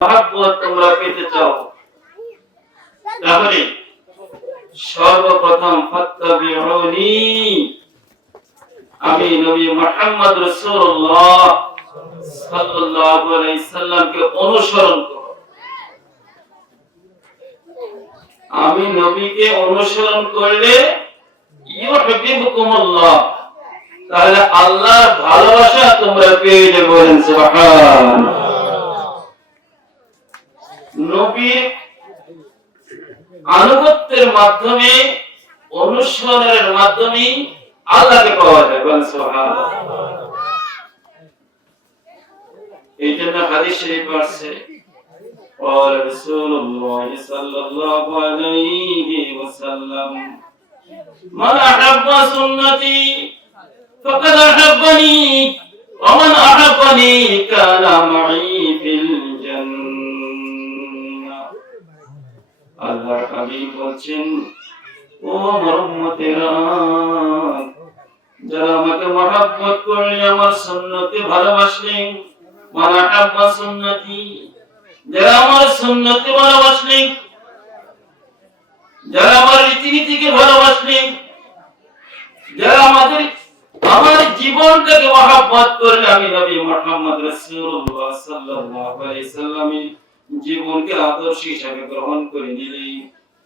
মহব্বত তোমরা পেতে চাও, তাহলে সর্বপ্রথম ফাত্তাবিউনি, আমি নবী মুহাম্মদ রাসূলুল্লাহ সাল্লাল্লাহু আলাইহি সাল্লামকে অনুসরণ করো। আমি নবীকে অনুসরণ করলে ইউহিব্বুকুমুল্লাহ, তাহলে আল্লাহর ভালোবাসা তোমরা পেয়ে যাবে। বলেন সুবহানাল্লাহ। নবীর আনুগত্যের মাধ্যমে, অনুসরণের মাধ্যমে আল্লাহকে পাওয়া যায়। বলেন সুবহানাল্লাহ। এই জন্য হাদিস শরীফ আছে, قال رسول الله صلى الله عليه وسلم من أحب سنتي فقد أحبني ومن أحبني كان معي في الجنة। আল্লাহর হাবিব বলছেন, ও আমার উম্মতেরা, যারা আমাকে মহব্বত করলে, আমার সুন্নতকে ভালোবাসলে, মান আহাব্বা সুন্নতি, যারা আমার সুন্নতকে ভালোবাসলে, যারা আমার রীতিনীতিকে ভালোবাসলে, যারা আমার জীবনটাকে মহব্বত করলে, আমি নবী মুহাম্মদ রাসূলুল্লাহ সাল্লাল্লাহু আলাইহি সাল্লামের জীবনকে আদর্শ হিসেবে গ্রহণ করে নিলে,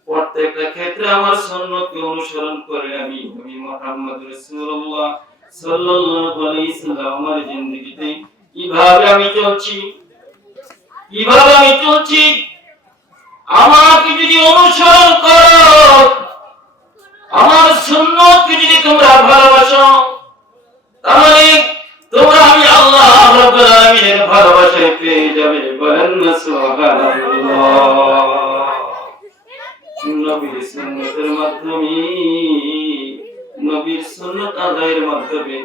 প্রত্যেকটা ক্ষেত্রে আমার সুন্নতকে অনুসরণ করে, আমি নবী মুহাম্মদ রাসূলুল্লাহ সাল্লাল্লাহু আলাইহি সাল্লাম আমার জিন্দেগিতে কিভাবে আমি চলছি, আমাকে যদি অনুসরণ করো, আমার সুন্নতকে যদি তোমরা ভালোবাসো, তাহলে তোমরা আমি আল্লাহ রাব্বুল আলামিনের ভালোবাসা পেয়ে যাবে। বলেন না সুবহানাল্লাহ। নবীর সুন্নতের মাধ্যমে, নবীর সুন্নত আদায়ের মাধ্যমে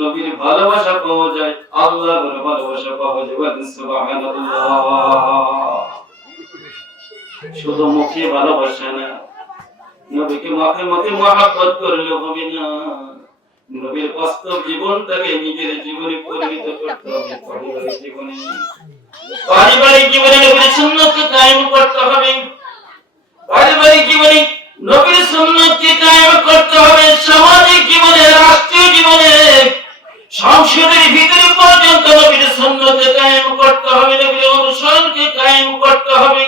নবীর ভালোবাসা পাওয়া যায়, আল্লাহর ভালোবাসা পাওয়া যায়। বলেন সুবহানাল্লাহ। শুধু মুখে ভালোবাসা না, নবীকে মুখে মুখে মহব্বত করলে হবে না, নবীর বাস্তব জীবনটাকে নিজের জীবনে পরিণত করতে হবে। পারিবারিক জীবনে নবীর সুন্নতকে কায়েম করতে হবে, পারিবারিক জীবনে নবীর সুন্নতকে কায়েম করতে হবে, সামাজিক জীবনে, রাষ্ট্রীয় জীবনে, সংসদের ভিতরে পর্যন্ত নবীর সুন্নতকে কায়েম করতে হবে, নবীর অনুসরণকে কায়েম করতে হবে।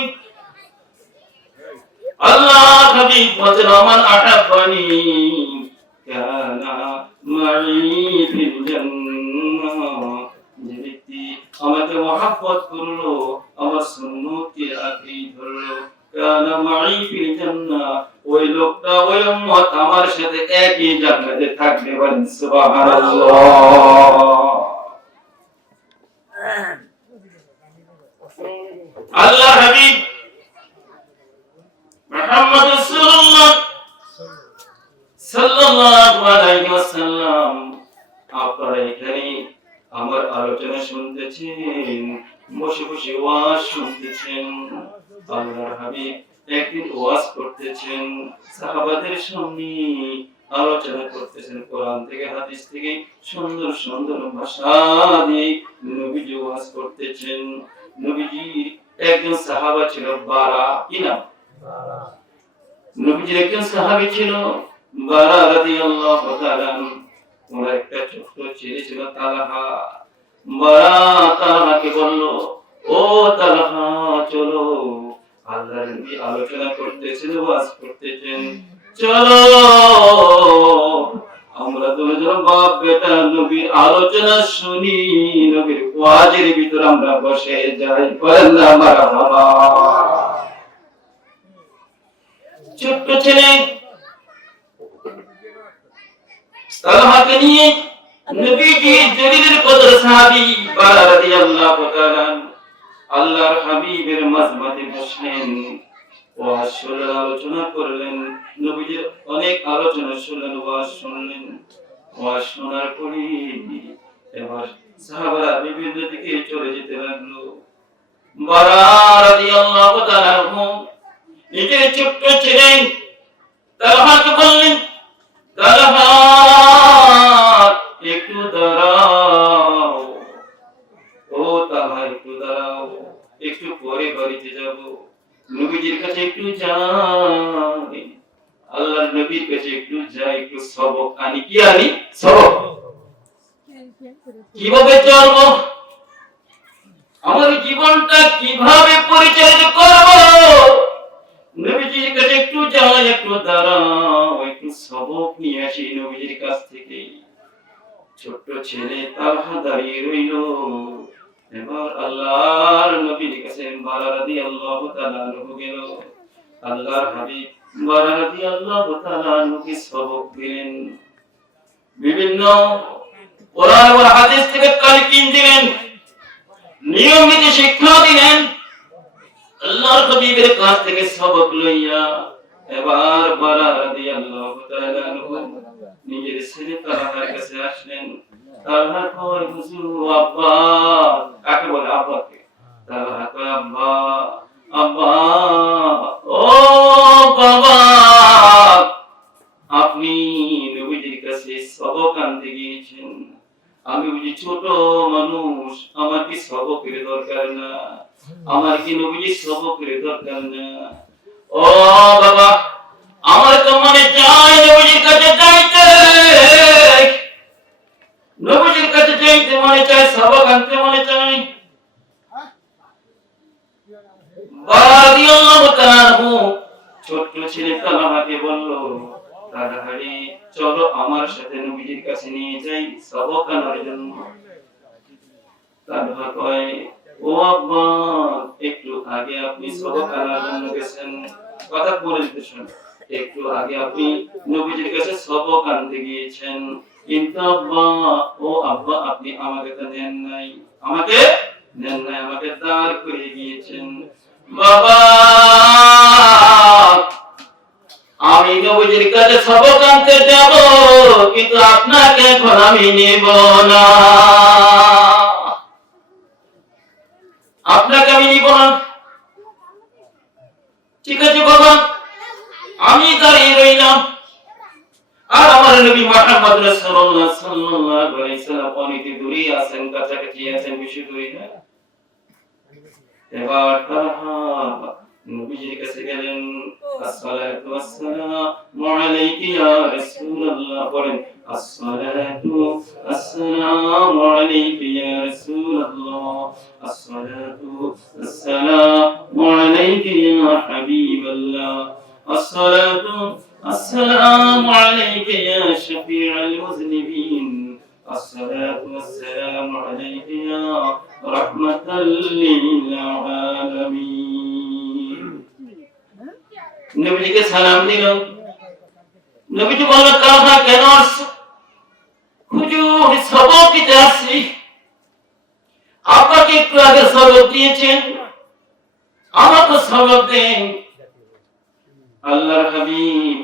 আল্লাহ হাবিব বলেন, মান আহাব্বানি কানা মাই ফিল জান্নাহ, যে ব্যক্তি আমাকে মহব্বত করলো, আমার সুন্নতকে আঁকড়ে ধরলো, কানা মাই ফিল জান্নাহ, ওই লোকটা, ওই উম্মত আমার সাথে একই জান্নাতে থাকবে। বলেন সুবহানাল্লাহ। আল্লাহ হাবিব মুহাম্মদ রাসূলুল্লাহ সাল্লাল্লাহু আলাইহি ওয়াসাল্লাম, আপনারা এখানে আমার আলোচনা শুনতেছেন, বসে বসে ওয়াজ শুনতেছেন। আল্লাহর হাবিব একদিন ওয়াজ করতেছেন, সাহাবাদের সামনে আলোচনা করতেছেন, কোরআন থেকে হাদিস থেকে সুন্দর সুন্দর ভাষা দিয়ে নবীজি ওয়াজ করতেছেন। নবীজি একজন সাহাবা ছিল, বারা, কি নাম? নবীজির একজন সাহাবী ছিল বারা রাদিয়াল্লাহু তাআলা। ওনার একটা ছোট ছেলে ছিল তালহা। বারা তালহাকে বলল, ও তালহা, চলো, আল্লাহর নবী আলোচনা করতেছেন, ওয়াজ করতেছেন, চলো আমরা দুজন বাপ বেটা নবীর আলোচনা শুনি, নবীর ওয়াজের ভিতর আমরা বসে যাই। বলেন না মারহাবা। ছোট্ট ছেলে তালহাকে নিয়ে নবীজি জলিলের কদর সাহাবী বারা রাদিয়াল্লাহু তাআলা আল্লাহর হাবিবের মাজমাতে বসলেন, ওয়াজ শুনলেন, আলোচনা করলেন। নবীজির অনেক আলোচনা শুনলেন, ওয়াজ শুনলেন। ওয়াজ শোনার পরে এবার সাহাবারা বিভিন্ন দিকে চলে যেতে লাগলো। বারা রাদিয়াল্লাহু তাআলা নিজের ছোট্ট ছেলে তালহাকে বললেন, তালহা একটু দাঁড়াও, ও তালহা একটু দাঁড়াও, একটু পরে বাড়িতে যাব, নবীজির কাছে একটু যাই, আল্লাহর নবীর কাছে একটু যাই, একটু সবক আনি। কি আনি? সবক। কিভাবে চলবো, আমার জীবনটা কিভাবে পরিচালিত করব, নবীজির কাছে একটু যাই, একটু দাঁড়াও, একটু সবক নিয়ে আসি নবীজির কাছ থেকে। ছোট্ট ছেলে তালহা দাঁড়িয়ে রইল। এবার আল্লাহর নবীর কাছে বারা রাদিয়াল্লাহু তাআলা আনহু গেল। আল্লাহর হাবিব বারা রাদিয়াল্লাহু তাআলা আনহুকে সবক দিলেন, বিভিন্ন কোরআন ও হাদিস থেকে তালকিন দিলেন, নিয়মিত শিক্ষা দিলেন। আল্লাহর হাবিবের কাছ থেকে সবক লইয়া এবার বারা রাদিয়াল্লাহু তাআলা আনহু নিজের ছেলে তালহার কাছে আসলেন। তালহা কয়, হুজুর আব্বা। কাকে বলে? আব্বাকে। তালহা কয়, আব্বা, আব্বা, ও বাবা, আপনি নবীজির কাছে সবক আনতে গিয়েছেন, আমি বুঝি ছোট মানুষ, আমার কি সবকের দরকার না, আমার কি নবীজির সবকের দরকার না? ও বাবা, আমার তো মনে চাই নবীজির কাছে যাইতে, নবীজির কাছে যাইতে মনে চাই, সবক আনতে মনে চাই। রাদিয়াল্লাহু তাআলা আনহু ছোট্ট ছেলে তালহাকে বলল, তাড়াতাড়ি চলো আমার সাথে নবীজির কাছে নিয়ে যাই সবক আনার জন্য। তালহা কয়, ও আব্বা, একটু আগে আপনি সবক আনার জন্য গেছেন, কথা বলে দিতেছেন, একটু আগে আপনি নবীজির কাছে সবক আনতে গিয়েছেন, কিন্তু আব্বা, ও আব্বা, আপনি আমাকে তো নেন নাই, আমাকে নেন নাই, আমাকে দাঁড় করে গিয়েছেন। বাবা, আমি নবীজির কাছে সবক আনতে যাব, কিন্তু আপনাকে এখন আমি নেব না, আপনাকে আমি নিব না। ঠিক আছে বাবা, আমি দাঁড়িয়ে রইলাম। আর আমার নবী মুহাম্মদ রাসূলুল্লাহ সাল্লাল্লাহু আলাইহি সাল্লাম অনেক দূরে আছেন, কাছাকাছি আছেন, বেশি দূরে না। এবার তালহা নবীজির কাছে গেলেন। আসসালাতু ওয়াসসালামু আলাইকা ইয়া রাসূলুল্লাহ, বলেন আসসালাতু ওয়াসসালামু আলাইকা ইয়া রাসূলুল্লাহ, আসসালাতু ওয়াসসালামু আলাইকা ইয়া হাবিবাল্লাহ, আসসালাতু ওয়াসসালামু আলাইকা ইয়া শাফিউল মুযনিবিন, আসসালাতু ওয়াসসালামু আলাইকা ইয়া রাহমাতাল লিল আলামিন। নবীজিকে সালাম দিল। নবীজি বললেন, তালহা কেন আসছো? হুজুর সবক দিতে আসছি, আপনাকে একটু আগে সবক দিয়েছেন, আমাকে সবক দেন। আল্লাহর হাবিব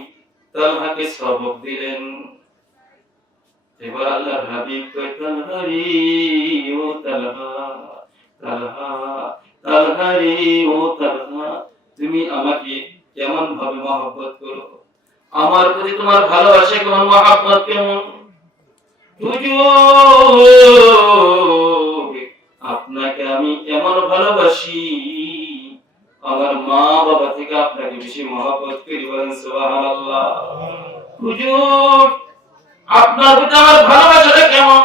তালহাকে সবক দিলেন। এবার আল্লাহর হাবিব কয়, তালহা রে, ও তালহা, তালহা, তালহা রে, ও তালহা, তুমি আমাকে কেমন ভাবে মহব্বত করো, আমার প্রতি তোমার ভালোবাসা কেমন, মহব্বত কেমন? হুজুর আপনাকে আমি এমন ভালোবাসি, আমার মা বাবা থেকে আপনাকে বেশি মহব্বত করি, বলেন সুবহানাল্লাহ। হুজুর আপনার প্রতি আমার ভালোবাসাটা কেমন?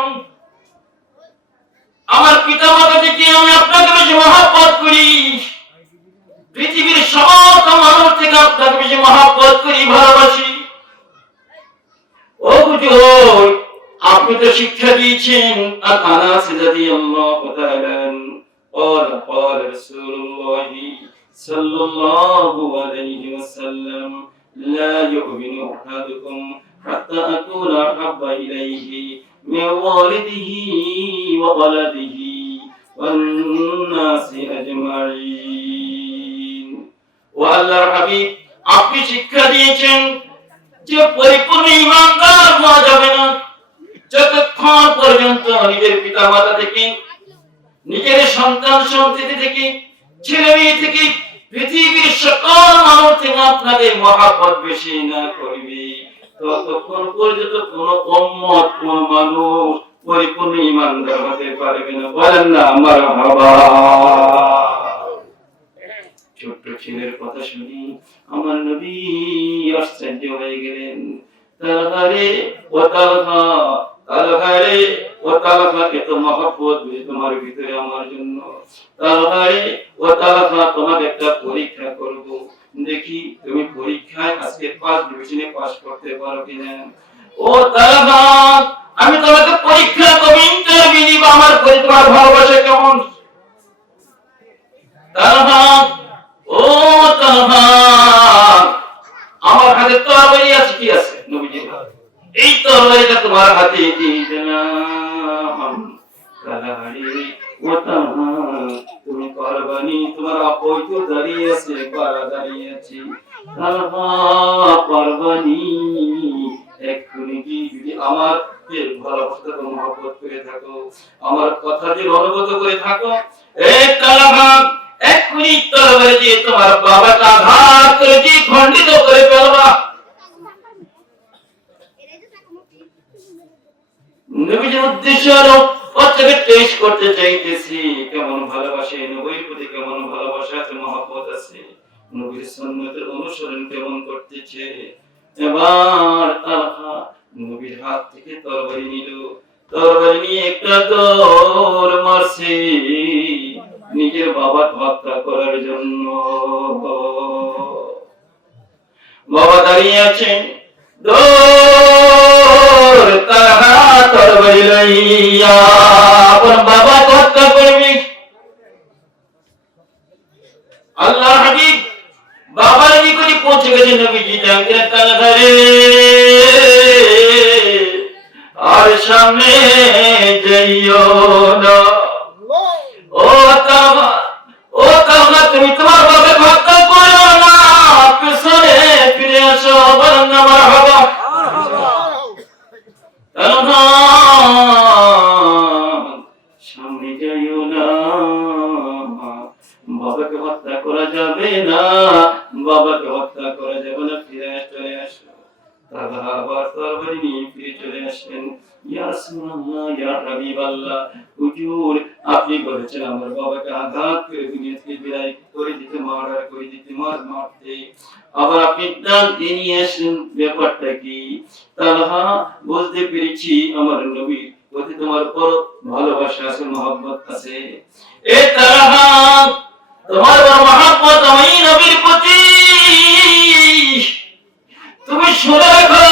আমার পিতা মাতা থেকে আমি আপনাকে বেশি মহব্বত করি, পৃথিবীর সমস্ত মানুষ থেকে আপনাকে বেশি মহব্বত করি, ভালোবাসি। ও হুজুর আপনি তো শিক্ষা দিয়েছেন। আর আনাস রাদিয়াল্লাহু তাআলা قال رسول الله صلى الله عليه وسلم لا يؤمن أحدكم حتى أكون أحب إليه من والده وولده والناس أجمعين। والله হাবিব আপনি শিক্ষা দিয়েছেন যে পরিপূর্ণ ঈমানদার হওয়া যাবে না যতক্ষণ পর্যন্ত নিজের পিতামাতা থেকে, নিজের সন্তান সন্ততি থেকে, ছেলে মেয়ে থেকে, পৃথিবীর সকল মানুষ থেকে আপনাকে মহব্বত বেশি না করবে, ততক্ষণ পর্যন্ত কোন উম্মত, কোন মানুষ পরিপূর্ণ ঈমানদার হতে পারবে না। বলেন না মারহাবা। ছোট্ট ছেলের কথা শুনি আমার নবী আশ্চর্য হয়ে গেলেন। তালহা রে ও তালহা, তালহা রে ও তালহা, এত মহব্বত তোমার ভিতরে আমার জন্য। তালহা রে ও তালহা, তোমাকে একটা পরীক্ষা করব, দেখি তুমি পরীক্ষায় আজকে ফার্স্ট ডিভিশনে পাস করতে পারো কিনা। ও তালহা, আমি তোমাকে পরীক্ষা করব, ইন্টারভিউ নিব, আমার প্রতি তোমার ভালোবাসা কেমন। তালহা, ও তালহা, আমার হাতে তরবারি আছে, কি আছে নবীজি, এই তরবারিটা তোমার হাতে দিয়ে দিলাম। তালহা রে ও তালহা, তুমি পারবানি, তোমার আপই তো দাঁড়িয়ে আছে, পারা দাঁড়িয়ে আছে। তালহা পারবানি, এক্ষুনি কি যদি আমার ভালোবাসা তোমার মহব্বত করে থাকো, আমার কথা যে অনুগত করে থাকো, এই তালহা এক্ষুনি তরবারি দিয়ে তোমার বাবাকে আঘাত করে দিয়ে খণ্ডিত করে ফেলবা। নবীজির উদ্দেশ্য হলো বাচ্চাকে টেস্ট করতে চাইতেছি কেমন ভালোবাসে, নবীর প্রতি কেমন ভালোবাসা আছে, মহব্বত আছে, নবীর সুন্নতের অনুসরণ কেমন করতেছে। এবার তালহা নবীর হাত থেকে তরবারি নিল, তরবারি নিয়ে একটা দৌড় মারছে নিজের বাবাকে হত্যা করার জন্য। বাবা দাঁড়িয়ে আছেন, দৌড় তালহা তরবারি লইয়া আপন বাবাকে হত্যা করবি। আল্লাহ হাবিব বাবার নিকটে পৌঁছে গেছে, নবীজি ডাকলেন তালহা রে, আর সামনে যাইও না। ও তালহা, ও তালহা, তুমি তোমার বাবাকে হত্যা করো না, পেছনে ফিরে আসো, বলেন না মারহাবা। তালহা সামনে যাইও না, বাবাকে হত্যা করা যাবে না, বাবাকে হত্যা করা যাবে না, ফিরে চলে আসো। তালহা আবার তরবারি নিয়ে ফিরে চলে আসেন। ইয়া রাসূলুল্লাহ, ইয়া হাবিবাল্লাহ, হুজুর আপনি বলেছেন আমার বাবাকে আঘাত করে দুনিয়া থেকে বিদায় করে দিতে, মারা করে দিতে, মারতে, আবার আপনি দান দিয়ে নিয়ে আসেন, ব্যাপারটা কি? তালহা বুঝতে পেরেছি আমার নবী প্রতি তোমার উপর ভালোবাসা আছে, মহব্বত আছে। এ তালহা, তোমার মহব্বত আমি নবীর প্রতি, তুমি শুনে রাখো,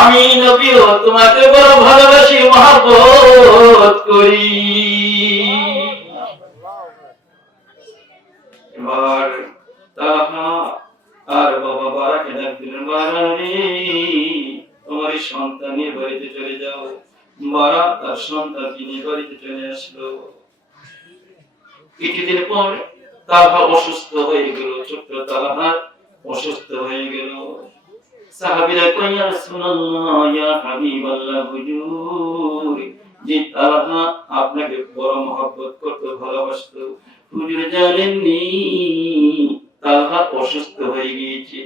আমি নবীও তোমাকে বড় ভালোবাসি, মহব্বত করি। এবার তালহা আর বাবা বারাকে ডাক দিলেন, বারা রে, তোমার সন্তান নিয়ে বাড়িতে চলে যাও। বারা তার সন্তানকে নিয়ে বাড়িতে চলে আসলো। কিছুদিন পর তালহা অসুস্থ হয়ে গেল, ছোট্ট তালহা অসুস্থ হয়ে গেল। সাহাবীরা কয়, ইয়া রাসূলুল্লাহ, ইয়া হাবিবাল্লাহ, হুজুর জি তালহা আপনাকে বড় মহব্বত করতে, ভালোবাসতো, হুজুর জানেননি তালহা অসুস্থ হয়ে গিয়েছে।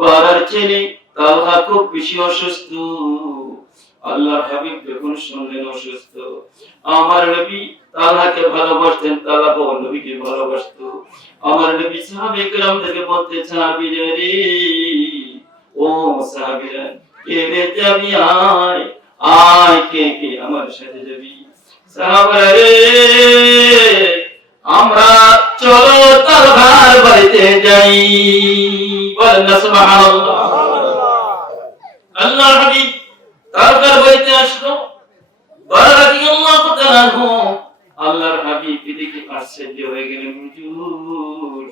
বারার ছেলে তালহা খুব বেশি অসুস্থ। আল্লাহর হাবিব যখন শুনলেন অসুস্থ, আমার নবী তালহাকে ভালোবাসতেন, তালহা নবীকে ভালোবাসতো। আমার নবী সাহাবায়ে কেরাম থেকে বলতে, সাহাবীরা রে, ও সাহাবীরা, কে রে যাবি, আয় আয়, কে কে আমার সাথে যাবি। সাহাবারা রে, আমরা চলো তালহার বাড়িতে যাই, বলেন না সুবহানাল্লাহ। আল্লাহর হাবিব তালহার বাড়িতে আসলো। বারা রাদিয়াল্লাহু তাআলা আনহু আল্লাহর হাবিব দেখে আশ্চর্য হয়ে গেলেন, হুজুর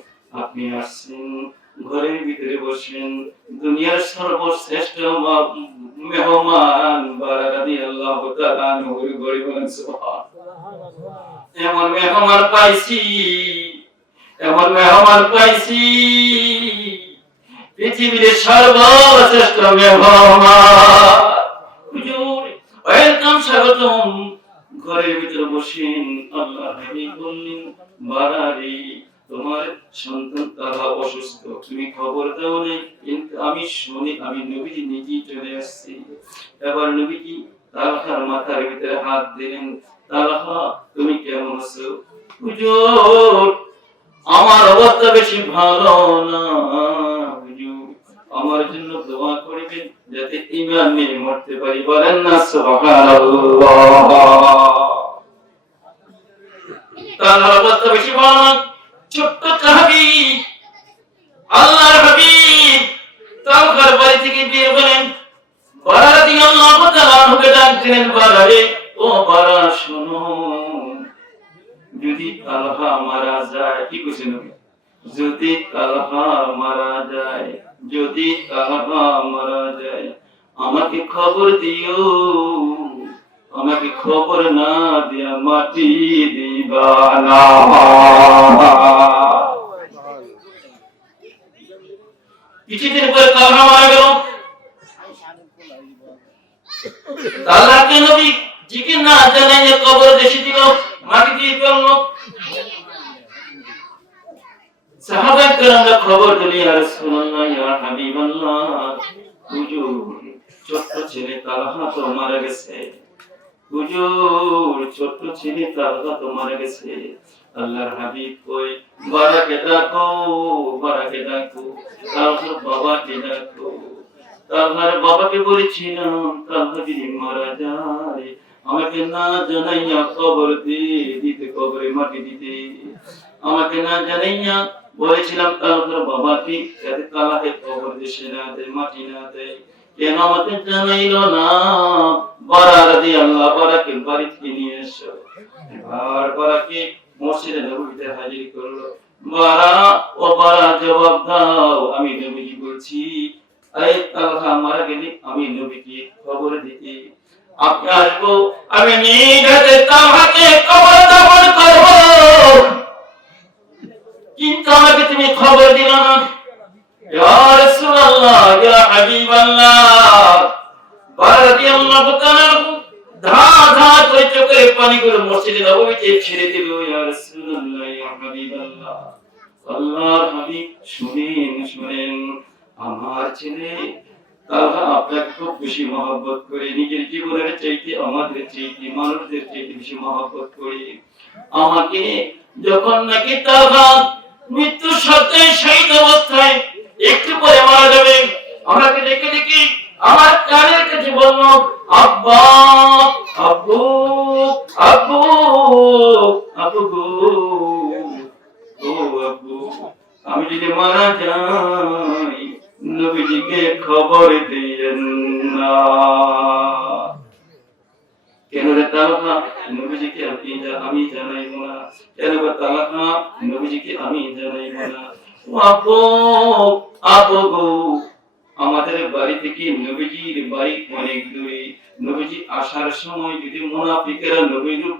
আপনি আসছেন, ঘরের ভিতরে বসেন, দুনিয়ার সর্বশ্রেষ্ঠ মেহমান বারা রাদিয়াল্লাহু তাআলা আনহুর ঘরে, বলেন সুবহানাল্লাহ। এমন মেহমান পাইছি, এমন মেহমান পাইছি, পৃথিবীর সর্বশ্রেষ্ঠ মেহমান। হুজুর ওয়েলকাম, স্বাগতম, ঘরের ভিতরে বসেন। আল্লাহ হাবিব বললেন, বারা রে, তোমার সন্তান তালহা অসুস্থ, তুমি খবর দাও নাই, কিন্তু আমি শুনি, আমি নবীজি নিজেই চলে আসছি। এবার নবীজি তালহার মাথার ভিতরে হাত দিলেন, তালহা তুমি কেমন আছো? হুজুর আমার অবস্থা বেশি ভালো না, হুজুর আমার জন্য দোয়া করবেন যাতে ঈমান নিয়ে মরতে পারি। বলেন না সুবহানাল্লাহ। তার অবস্থা বেশি ভালো না। ছোট্ট সাহাবী আল্লাহর হাবিব তালহার বাড়ি থেকে বের হলেন। বারা রাদিয়াল্লাহু তাআলা আনহুকে ডাক দিলেন, বারা রে, ও বারা শোনো, যদি তালহা মারা যায়, কি কইছেন, যদি তালহা মারা যায়, যদি তালহা মারা যায় আমাকে খবর দিও, আমাকে খবর না দিয়া মাটি দিবা না। কিছুদিন পরে তালহা মারা গেল। তালহাকে নবী জিকে না জানাইয়া কবর দেশে দিল, মাটি দিয়ে ফেললো। সাহাবায়ে কেরামরা খবর দিল, ইয়া রাসূলুল্লাহ, ইয়া হাবিবাল্লাহ, হুজুর ছোট্ট ছেলে তালহা তো মারা গেছে, হুজুর ছোট্ট ছেলে তালহা তো মারা গেছে। আল্লাহর হাবিব কই, বারাকে ডাকো, বারাকে ডাকো, তালহার বাবাকে ডাকো। তালহার বাবাকে বলেছিলাম তালহা যদি মারা যায় আমাকে না জানাইয়া কবর দিতে, কবরে মাটি দিতে। আমাকে না জানাইয়া বলেছিলাম তালহার বাবাকে যাতে তালহাকে কবর দেশে না দেয়, মাটি না দেয়। কেন আমাকে জানাইলো না? বারা রাদিয়াল্লাহু বারাকে বাড়ি থেকে নিয়ে এসো। আর বারাকে মসজিদে নববীতে হাজির করলো। বারা, ও বারা জবাব দাও, আমি নবীজি বলছি, এই তালহা মারা গেলে আমি নবীকে খবর দিতে আপনি আসবো, আমি নিজ হাতে তালহাকে কবর দাফন করব, কিন্তু আমাকে তুমি খবর দিল না। ইয়া রাসূলুল্লাহ, ইয়া হাবিবাল্লাহ, বারা রাদিয়াল্লাহু তাআলা ধা ধা করে চোখের পানিগুলো মসজিদে নববীতে ছেড়ে দিল। ইয়া রাসূলুল্লাহ, ইয়া হাবিবাল্লাহ, আল্লাহর হাবিব শুনেন, শুনেন, আমার ছেলে তালহা আপনাকে খুব বেশি মহব্বত করে, নিজের জীবনের চাইতে, আমাদের চাইতে, মানুষদের চাইতে বেশি মহব্বত করে। আমাকে যখন নাকি তালহা মৃত্যু সজ্জায় শহীদ অবস্থায় একটু পরে মারা যাবে, আমাকে দেখে দেখে আমার কানের কাছে বলল, আব্বা, আব্বু, আব্বু, আব্বু গো, ও আব্বু, আমি যদি মারা যাই নবীজিকে খবর দিয়েন না। কেন রে তালহা, নবীজিকে আমি জানাইব না? কেন রে তালহা, নবীজিকে আমি জানাইব না? আপু, আপু গো, আমাদের বাড়ি থেকে নবীজির বাড়ি অনেক দূরে। নবীজি আসার সময় যদি মুনাফিকেরা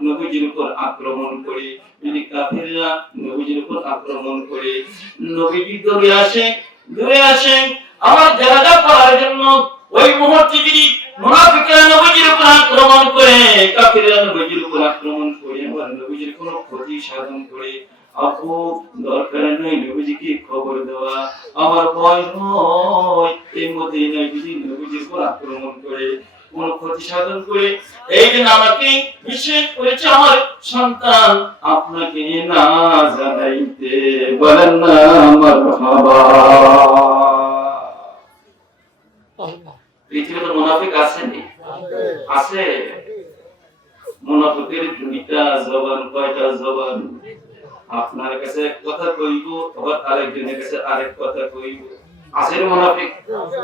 নবীজির উপর আক্রমণ করে, যদি কাফিররা নবীজির উপর আক্রমণ করে, নবীজি দূরে আসে আমার জানাজা পড়ার জন্য, ওই মুহূর্তে যদি মুনাফিকরা নবীজির উপর আক্রমণ করে, কাফিররা নবীজির উপর আক্রমণ করে, আমার নবীজির কোনো ক্ষতি সাধন করে, আপু দরকার নেই নবীজিকে খবর দেওয়া, আমার ভয় হয় এই মদিনায় যদি নবীজির উপর আক্রমণ করে, কোন ক্ষতি সাধন করে, এই দিন আমাকে নিষেধ করেছে আমার সন্তান আপনাকে না জানাইতে। বলেন না মারহাবা। পৃথিবীতে মুনাফিক আছে নি? আছে। মুনাফিকের দুইটা জবান, কয়টা জবান? আপনার কাছে এক কথা কইব, আবার আরেকজনের কাছে আরেক কথা কইব। আছে মুনাফিক?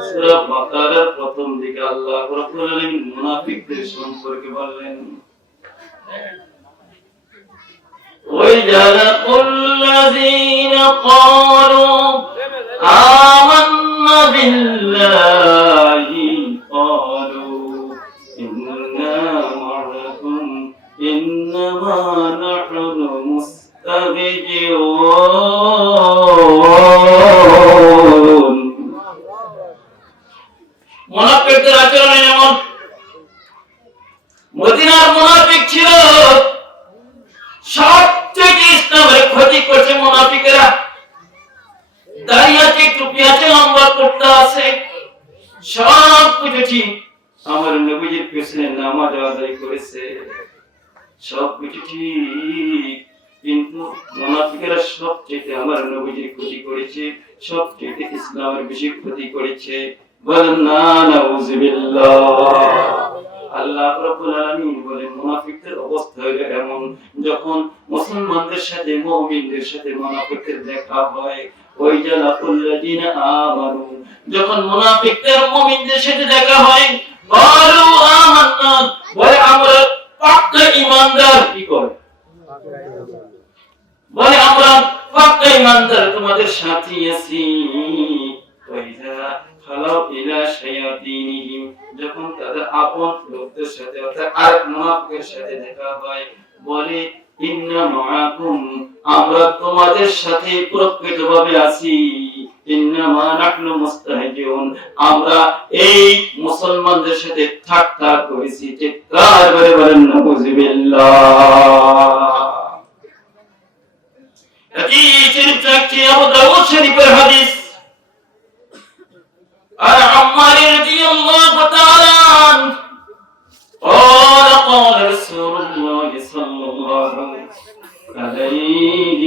সূরা বাকারার প্রথম দিকে আল্লাহ রাব্বুল আলামিন মুনাফিকদের সম্পর্কে বললেন, ওয়াইজালাকুল্লাযীনা ক্বালু আমান্না বিল্লাহি ক্বালু ইন্না মা'আকুম ইন্নামা নাহনু মুস্তাহজিউন। মুনাফিকদের আচরণ এমন। মদিনার মুনাফিক ছিল সবথেকে ইসলামের ক্ষতি করছে মুনাফিকেরা। দাড়ি আছে, টুপি আছে, লম্বা কুর্তা আছে, সব কিছু ঠিক, আমার নবীজির পেছনে নামাজ আদায় করেছে, সব কিছু ঠিক, কিন্তু মুনাফিকেরা সবচেয়ে আমার নবীজির ক্ষতি করেছে, সবচেয়ে ইসলামের বেশি ক্ষতি করেছে। বলেন না নাউযুবিল্লাহ। আল্লাহ রাব্বুল আলামিন বলেন মুনাফিকদের অবস্থা হলো এমন, যখন মুসলমানদের সাথে মুমিনদের সাথে মুনাফিকদের দেখা হয়, ওই জালাকুল্লাযিনা আমানু, যখন মুনাফিকদের মুমিনদের সাথে দেখা হয়, বলো আমান্না, বলে আমরা পাক্কা ঈমানদার। কি করে? বলে আমরা পাক্কা ঈমানদার, তোমাদের সাথে আছি। ওয়াইযা খালাউ ইলা শায়াতিনিহিম, যখন তাদের আপন লোকদের সাথে অর্থাৎ আরেক মুনাফিকের সাথে দেখা হয়, বলে ইন্না মাআকুম, আমরা তোমাদের সাথে প্রকৃতভাবে আছি। ইন্নামা নাহনু মুস্তাহজিউন, আমরা এই মুসলমানদের সাথে ঠাট্টা করেছি। চিৎকার করে বলেন নাউযুবিল্লাহ। আবু দাউদ শরীফের হাদিস, আর আম্মার রাদিয়াল্লাহু তাআলা قال قال رسول الله صلى الله عليه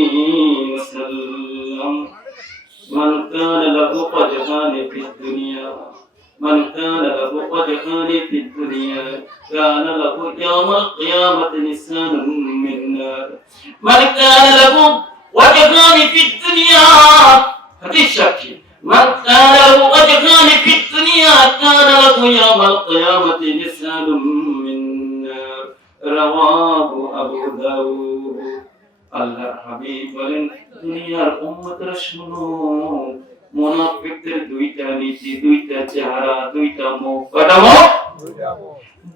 وسلم من كان له قدحان في الدنيا، من كان له قدحان في الدنيا كان له يوم القيامة لسان من نار، من كان له وجهان في الدنيا، حديث شاكي، من كان له وجهان في الدنيا كان له يوم القيامة لسان من نار، رواه أبو داود। আল্লাহর হাবিব বলেন, দুনিয়ার উম্মতরা শুনো, মুনাফিকদের দুইটা নীতি, দুইটা চেহারা, দুইটা মুখ। কয়টা মুখ?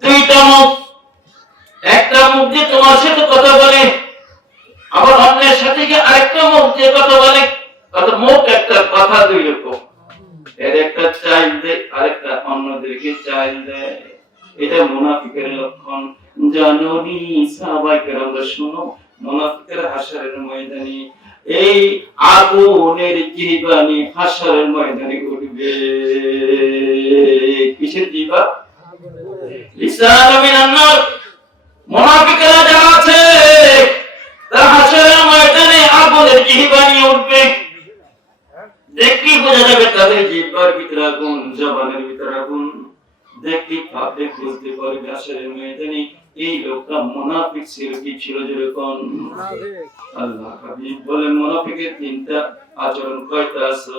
দুইটা মুখ। একটা মুখ দিয়ে তোমার সাথে কথা বলে, আবার অন্যের সাথে গিয়ে আরেকটা মুখ দিয়ে কথা বলে। কত মুখ একটা, কথা দুই রকম। এর একটা চাইল দেয়, আরেকটা অন্যদেরকে চাইল দেয়। এটা মুনাফিকের লক্ষণ। জানুনি সাহাবায়ে কেরামরা শুনো, মুনাফিকের হাসরের ময়দানে এই আগুনের জিহ্বানি হাসরের ময়দানে উঠবে। কিসের জিহ্বা? লিসানু মিনান নার। মুনাফিকরা যারা আছে তারা হাসরের ময়দানে আগুনের জিহ্বানি উঠবে। দেখি বোঝা যাবে তাদের জিহ্বার ভিতরে আগুন, জবানের ভিতরে আগুন। দেখি ভাবলে বুঝতে পারবে হাসরের ময়দানে এই লোকটা মুনাফিক ছিল। কি ছিল? যেরকম আল্লাহ হাবিব বলেন মুনাফিকের তিনটা আচরণ। কয়টা আছে?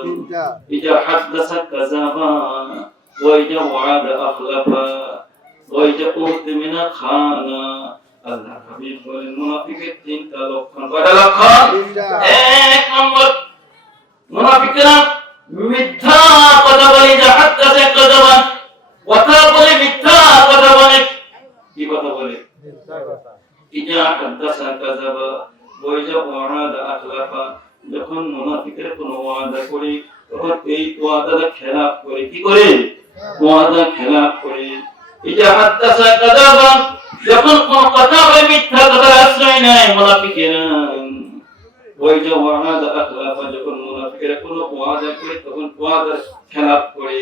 ইজা হাদাসা কাযাবা, ওয়া ইজা ওয়াদা আখলাফা, ওয়া ইজা উতমিনা খানা। আল্লাহ হাবিব বলেন মুনাফিকের তিনটা লক্ষণ। কয়টা লক্ষণ? এক নম্বর, মুনাফিকরা মিথ্যা কথা বলে। ইজা হাদাসা কাযাবা, কথা বলে মিথ্যা কথা বলে। কি কথা বলে? ইজা হাদাসা কাযাবা, ওয়া ইজা ওয়াদা আখলাফা, যখন মুনাফিকের কোনো ওয়াদা করে তখন এই ওয়াদার খেলাফ করে। কি করে? ওয়াদা খেলাফ করে। ইজা হাদাসা কাযাবা, যখন কোনো কথা বলে মিথ্যা কথার আশ্রয় নেয় মুনাফিকেরা। ওয়া ইজা ওয়াদা আখলাফা, যখন মুনাফিকেরা কোনো ওয়াদা করে তখন ওয়াদার খেলাফ করে।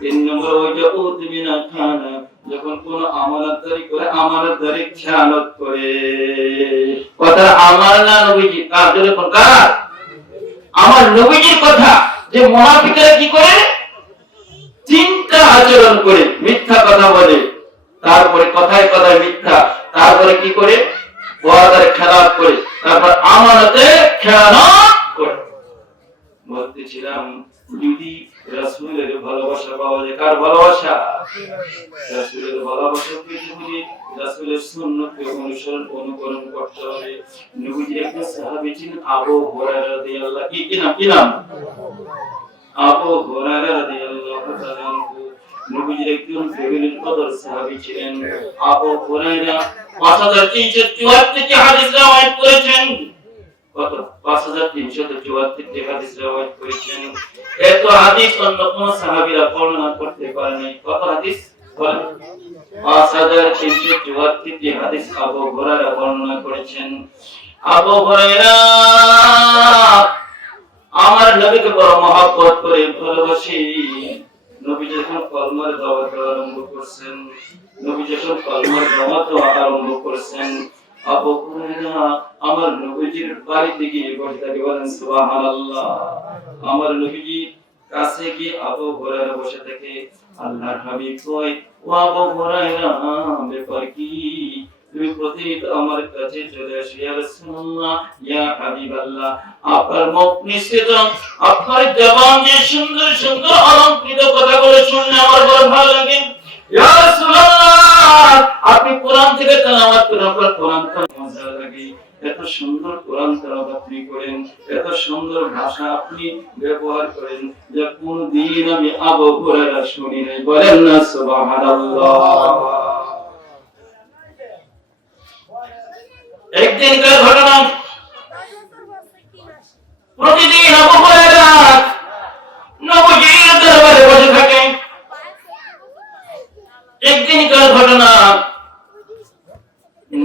তিন নম্বর, ওয়া ইজা উতমিনা খানা, যখন কোনো আমানতদারি করে আমানতদারি খেয়ানত করে। কথা আমার না নবীজি? কার? যখন কার? আমার নবীজির কথা। যে মুনাফিকরা কি করে? তিনটা আচরণ করে। মিথ্যা কথা বলে, তারপরে কথায় কথায় মিথ্যা, তারপরে কি করে? ওয়াদার খেলাফ করে, তারপর আমানতে খেয়ানত করে। বলতেছিলাম যদি রাসূলের ভালোবাসা পাওয়া যায়। কার ভালোবাসা? রাসূলের ভালোবাসা পেতে হলে রাসূলের সুন্নতকে অনুকরণ করতে হবে। নবীজির একজন সাহাবী ছিলেন আবু হুরায়রা রাদিয়াল্লাহু। কি নাম? আবু হুরায়রা রাদিয়াল্লাহু তাআলা। নবীজির একজন জলিলুল কদর সাহাবী ছিলেন আবু হুরায়রা। 5374টি হাদিস রওয়ায়াত করেছেন। কত? 5374টি হাদিস রওয়ায়াত করেছেন। এত হাদিস অন্য কোন সাহাবীরা বর্ণনা করতে পারে নাই। কত হাদিস? বলেন। 5374টি হাদিস আবু হুরায়রা বর্ণনা করেছেন। আবু হুরায়রা আমার নবীকে বড় মহব্বত করে ভালোবাসি। নবী যখন কলমার দাওয়াত আরম্ভ করছেন, আবু হুরায়রা আমার নবীজির বাড়িতে গিয়ে বসে থাকে, বলেন সুবহানাল্লাহ। আমার নবীজির কাছে গিয়ে আবু হুরায়রা বসে থাকে। আল্লাহর হাবিব কয়, ও আবু হুরায়রা, ব্যাপার কি? তুমি প্রতিদিন আমার কাছে চলে আসি, ইয়া রাসূলুল্লাহ, ইয়া হাবিবাল্লাহ। আপনার মুখ নিঃসৃত, আপনার জবান যে সুন্দর সুন্দর অলংকৃত কথাগুলো শুনলে আমার বড় ভালো লাগে। ইয়া রাসূলুল্লাহ, আপনি কোরআন থেকে তেলাওয়াত করেন, আপনার কোরআন তো মজা লাগে। এত সুন্দর কোরআন তেলাওয়াত আপনি করেন, এত সুন্দর ভাষা আপনি ব্যবহার করেন, যা কোনদিন আমি আবু হুরায়রা শুনি নাই। বলেন না সুবহানাল্লাহ। একদিনকার ঘটনা, প্রতিদিন আবু হুরায়রা নবীজির দরবারে বসে থাকে। একদিনকার ঘটনা,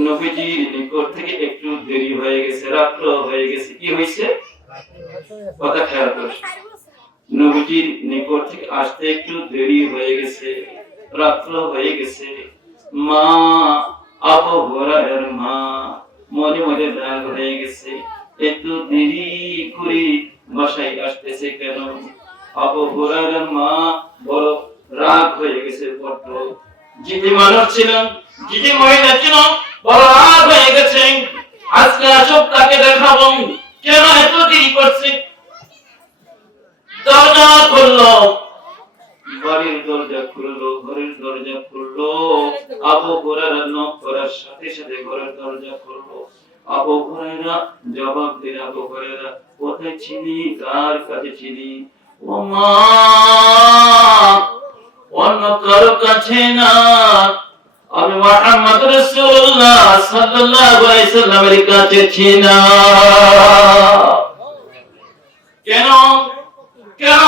নবীজির নিকট থেকে একটু দেরি হয়ে গেছে, রাত্র হয়ে গেছে। কি হয়েছে? কথা খেয়াল করুন। নবীজির নিকট থেকে আসতে একটু দেরি হয়ে গেছে, রাত্র হয়ে গেছে। মা, আবু হুরায়রার মা মনে মনে রাগ হয়ে গেছে, একটু দেরি করে বাসায় আসতেছে কেন? আবু হুরায়রার মা বড় রাগ হয়ে গেছে, বড় জিদি মানুষ ছিলেন, জিদি মহিলা ছিল, বড় রাগ হয়ে গেছে। আজকে আসব তাকে দেখাবো, কেন এত দেরি করছে। দরজা খুললো, বাড়ির দরজা খুললো, ঘরের দরজা খুললো। আবু হুরায়রা নক করার সাথে সাথে ঘরের দরজা খুললো। আবু হুরায়রা জবাব দিল, আবু হুরায়রা, কোথায় ছিলি, কার কাছে ছিলি? ও মা, অন্য কারো কাছে না, আমি মুহাম্মদ রাসূলুল্লাহ সাল্লাল্লাহু আলাইহি সাল্লামের কাছে ছিলাম। কেন কেন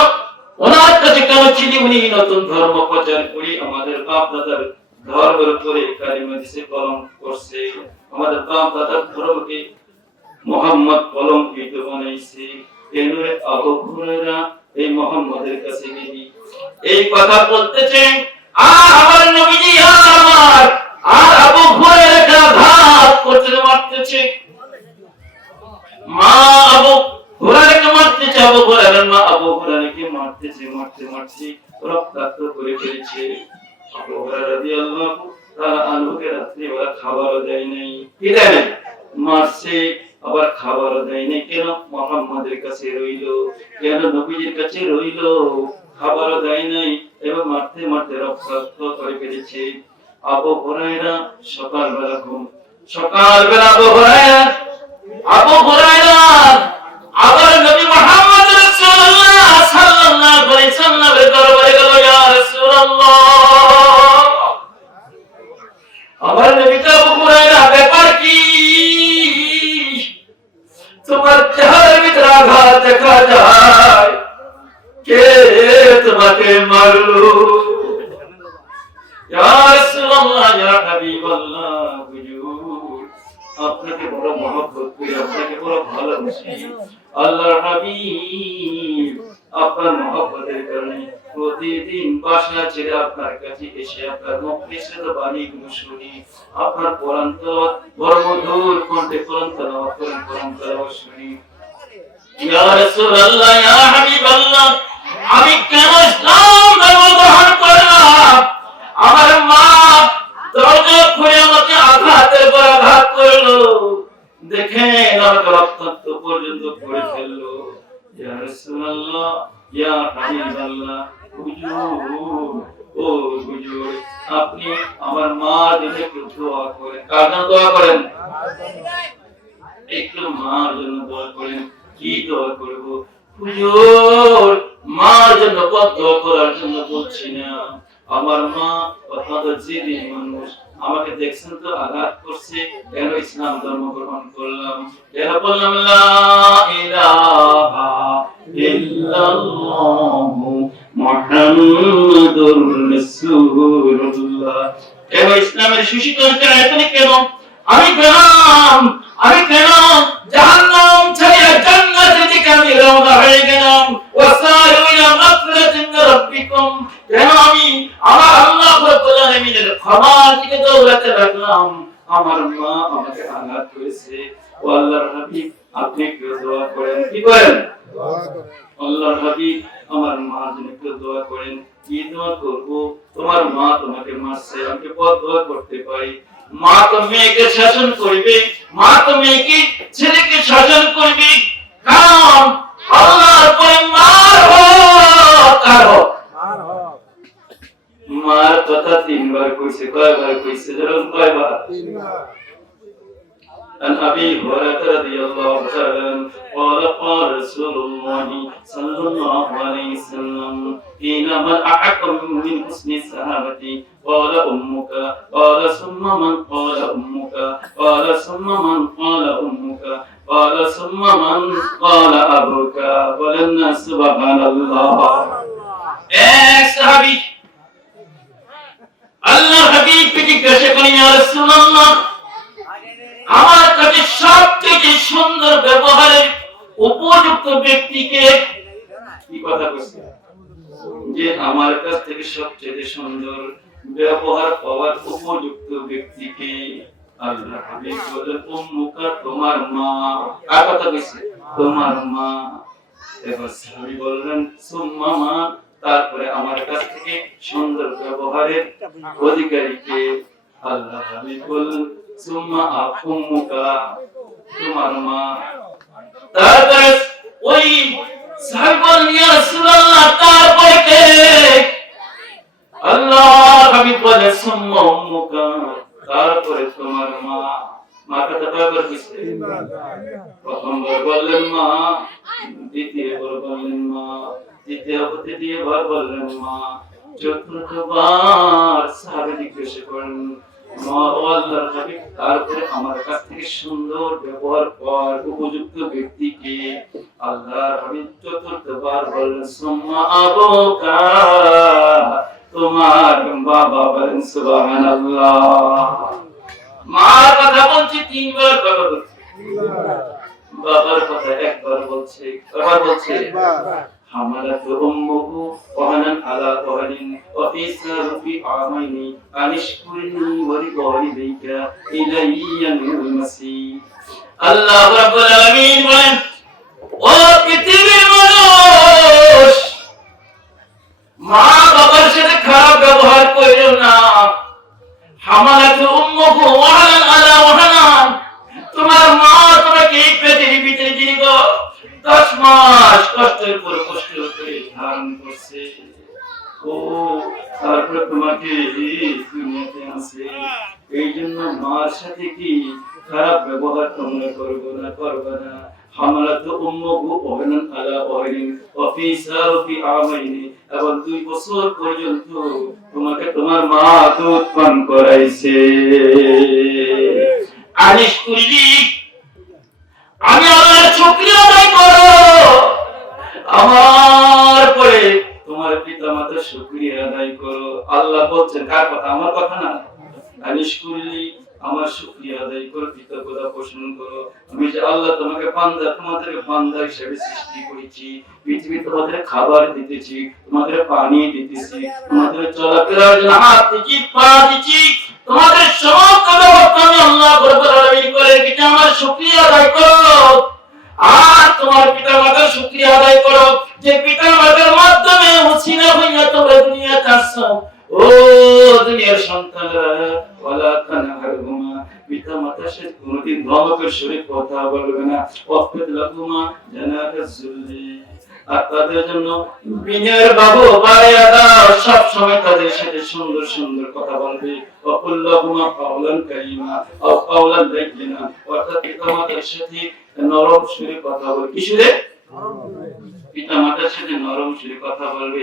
ওনার কাছে কেন ছিলি? উনি নতুন ধর্ম প্রচার করে আমাদের বাপ দাদার ধর্মের উপরে কালিমা দিতে কলঙ্ক করছে, আমাদের বাপ দাদার ধর্মকে মুহাম্মদ কলঙ্কিত বানাইছে। কেন আবু হুরায়রা এই মুহাম্মাদের কাছে গিয়ে এই কথা বলতেছে, আর আমার নবীজি আমার আর আবু হুরায়রাকে আঘাত করতে মারতেছে। মা আবু হুরায়রাকে মারতেছে, আবু হুরায়রার মা আবু হুরায়রাকে মারতেছে, মারতে মারতে রক্তাক্ত করে ফেলেছে। আবু হুরায়রা রাদিয়াল্লাহু তাআলা আনহুকে রাত্রে ওরা খাবারও দেয় নাই। কি দেয় নাই? মারছে, আবার খাবারও দেয় নাই। কেন? মুহাম্মাদের কাছে রইলো, কেন নবীজির কাছে রইলো, খাবারও দেয় নাই এবং মারতে মারতে রক্তাক্ত করে ফেলেছে। আবু হুরায়রা সকালবেলা আবু হুরায়রা আবার নবী মুহাম্মদ রাসূলুল্লাহ সাল্লাল্লাহু আলাইহি সাল্লামের দরবারে গেল, ইয়া রাসূলুল্লাহ, আমার নবী তো আবু হুরায়রা, ব্যাপার কি? তোমার চেহারার ভিতরে আঘাত দেখা যায়, কে তোমাকে মারলো? ইয়া রাসূলুল্লাহ, ইয়া হাবিবাল্লাহ, হুজুর আপনাকে বড় মহব্বত করি, আপনাকে বড় ভালোবাসি। আল্লাহর হাবিব আপনার মহব্বতের কারণে প্রতিদিন বাসা ছেড়ে আপনার কাছে এসে আপনার মুখ নিঃসৃত বাণীগুলো শুনি, আপনার কোরআন তেলাওয়াত বড় মধুর কণ্ঠে কোরআন তেলাওয়াত করেন, কোরআন তেলাওয়াত শুনি। ইয়া রাসূলুল্লাহ, ইয়া হাবিবাল্লাহ, আমি কেন ইসলাম ধর্ম গ্রহণ করলাম? আমার মা দরজা খুলে আমাকে আঘাতের পর আঘাত করলো, দেখেন আমার রক্তাক্ত পর্যন্ত করে ফেললো। ইয়া রাসূলুল্লাহ, ইয়া হাবিবাল্লাহ, হুজুর, ও হুজুর, আপনি আমার মার জন্য একটু দোয়া করেন। কার জন্য দোয়া করেন? একটু মার জন্য দোয়া করেন। কি দোয়া করব হুজুর? মার জন্য কত দোয়া করার জন্য বলছি না, আমার মা অত্যন্ত জিদি মানুষ, আমাকে দেখছেন তো আঘাত করছে, কেন ইসলাম ধর্ম গ্রহণ করলাম, কেন বললাম লা ইলাহা ইল্লাল্লাহু মুহাম্মাদুর রাসূলুল্লাহ, কেন ইসলামের সুশীতল চাইতেন, কেন আমি কেন জাহান্নাম ছেড়ে জান্নাতের দিকে আমি রওনা হয়ে গেলাম। ওয়াসারু ইলা মাগফিরাতিন মির রাব্বিকুম, কেন আমি আমার আল্লাহ রাব্বুল আলামিনের ক্ষমার দিকে দৌড়াতে লাগলাম। আমার মা আমাকে আঘাত করেছে। ও আল্লাহর হাবিব, আপনি একটু দোয়া করেন। কি করেন? দোয়া করেন। আল্লাহর হাবিব, আমার মা জন্য একটু দোয়া করেন। কি দোয়া করব? তোমার মা তোমাকে মারছে, আমি কত দোয়া করতে পারি? মা তো মেয়েকে শাসন করবে, মা তো মেয়েকে ছেলেকে শাসন করবে, কারণ আল্লাহর পরে মার হোক, কার হোক? মার কথা 3 বার কইছে। কয়বার কইছে? যেরকম কয়বার? 3 বার। عن أبي هريرة رضي الله تعالى عنه قال قال رسول الله صلى الله عليه وسلم حين من أحق من حسن الصحابة قال أمك قال ثم من قال أمك قال ثم من قال أمك قال ثم من قال أبوك ولن سبحان الله. সাহাবী আল্লাহর হাবিবকে জিজ্ঞাসা করেন, ইয়া রাসূলুল্লাহ, আমার কাছে সবচেয়ে সুন্দর ব্যবহারের উপযুক্ত ব্যক্তিকে? কি কথা বলছে? যে আমার কাছ থেকে সবচেয়ে সুন্দর ব্যবহার পাওয়ার উপযুক্ত ব্যক্তিকে? আল্লাহ হাবিব বলেন, উম্মুকা, তোমার মা। কার কথা বলছে? তোমার মা। এবার সাহাবী বললেন, সুম্মা মা, তারপরে আমার কাছ থেকে সুন্দর ব্যবহারের অধিকারীকে? আল্লাহ হাবিব বললেন, সুম্মা আফুমুকা, তোমার মা। তারপরে ওই সাহাবী বললেন, ইয়া রাসূলুল্লাহ, তারপরে কে? আল্লাহ হাবিব বলেন, সুম্মা উম্মুকা, তারপরে তোমার মা। মা কথা কয়বার কইছে? প্রথমবার বললেন মা, দ্বিতীয়বার বললেন মা, তৃতীয়বার বললেন মা, চতুর্থবার সাহাবী জিজ্ঞাসা করেন, মা ও আল্লাহর হাবিব, তারপরে আমার কাছ থেকে সুন্দর ব্যবহার পাওয়ার উপযুক্ত ব্যক্তিকে? আল্লাহর হাবিব চতুর্থবার বললেন, সুম্মা আবুকা, তোমার বাবা। বলেন সুবহানাল্লাহ। মার কথা বলছি 3 বার, কথা বলছি বাবার কথা 1 বার বলছে। কয়বার বলছে? حملت أمه وهنا على وهن وفيسر في عامين أن اشكرني ولوالديك إلي المسير. الله رب العالمين বলেন, ও পৃথিবীর মানুষ, মা বাবার সাথে খারাপ ব্যবহার করিও না। হামালাত উম্মুহু ওয়াহানান আলা ওয়াহানান, তোমার মা তোমাকে এই পৃথিবীর ভিতরে দীর্ঘ 10 মাস কষ্টের পর কষ্ট করে ধারণ করছে। ও তারপরে তোমাকে এই দুনিয়াতে আনছে। এই জন্য মার সাথে কি খারাপ ব্যবহার তোমরা করবে না। হামালাত উম্মুহু ওয়াহানান আলা ওয়াহানিন ওয়া ফিসারু ফি আমাইনি, এবং 2 বছর পর্যন্ত তোমাকে তোমার মা দুধ পান করাইছে। আনিশ কুলি, আমি আল্লাহর শুকরিয়া আদায় করো। আমার পরে তোমার পিতামাতার শুকরিয়া আদায় করো। আল্লাহ বলছেন, কার কথা? আমার কথা না। আনিশ কুলি, আমার শুকরিয়া আদায় করো, কৃতজ্ঞতা পোষণ করো। আমি যে আল্লাহ তোমাকে বান্দা, তোমাদের বান্দা হিসেবে সৃষ্টি করেছি, পৃথিবী তোমাদের খাবার দিতেছি, তোমাদের পানি দিতেছি, তোমাদের চলাফেরার জন্য হাত দিচ্ছি, পা দিচ্ছি, তোমাদের সমস্ত ব্যবস্থা আমি আল্লাহ রব্বুল আলামিন করে দিচ্ছি। আমার শুকরিয়া আদায় করো। আর তোমার পিতামাতার শুকরিয়া আদায় করো, যে পিতামাতার মাধ্যমে উছিলা হইয়া তোমরা দুনিয়াতে আসছো। ও দুনিয়ার সন্তানরা, ওয়ালা তানহারহুমা, পিতামাতার সাথে কোনদিন ধমকের সুরে কথা বলবে না। ওয়াফিদ লাহুমা জানাহাজ যুল্লি, আর তাদের জন্য বিনয়ের বাহু বাড়িয়ে দাও। সব সময় তাদের সাথে সুন্দর সুন্দর কথা বলবে। ওয়াকুল লাহুমা কাওলান কারীমা আও কাওলান লাইয়িনা, অর্থাৎ পিতামাতার সাথে নরম সুরে কথা বলবে। কি সুরে? পিতামাতার সাথে নরম সুরে কথা বলবে।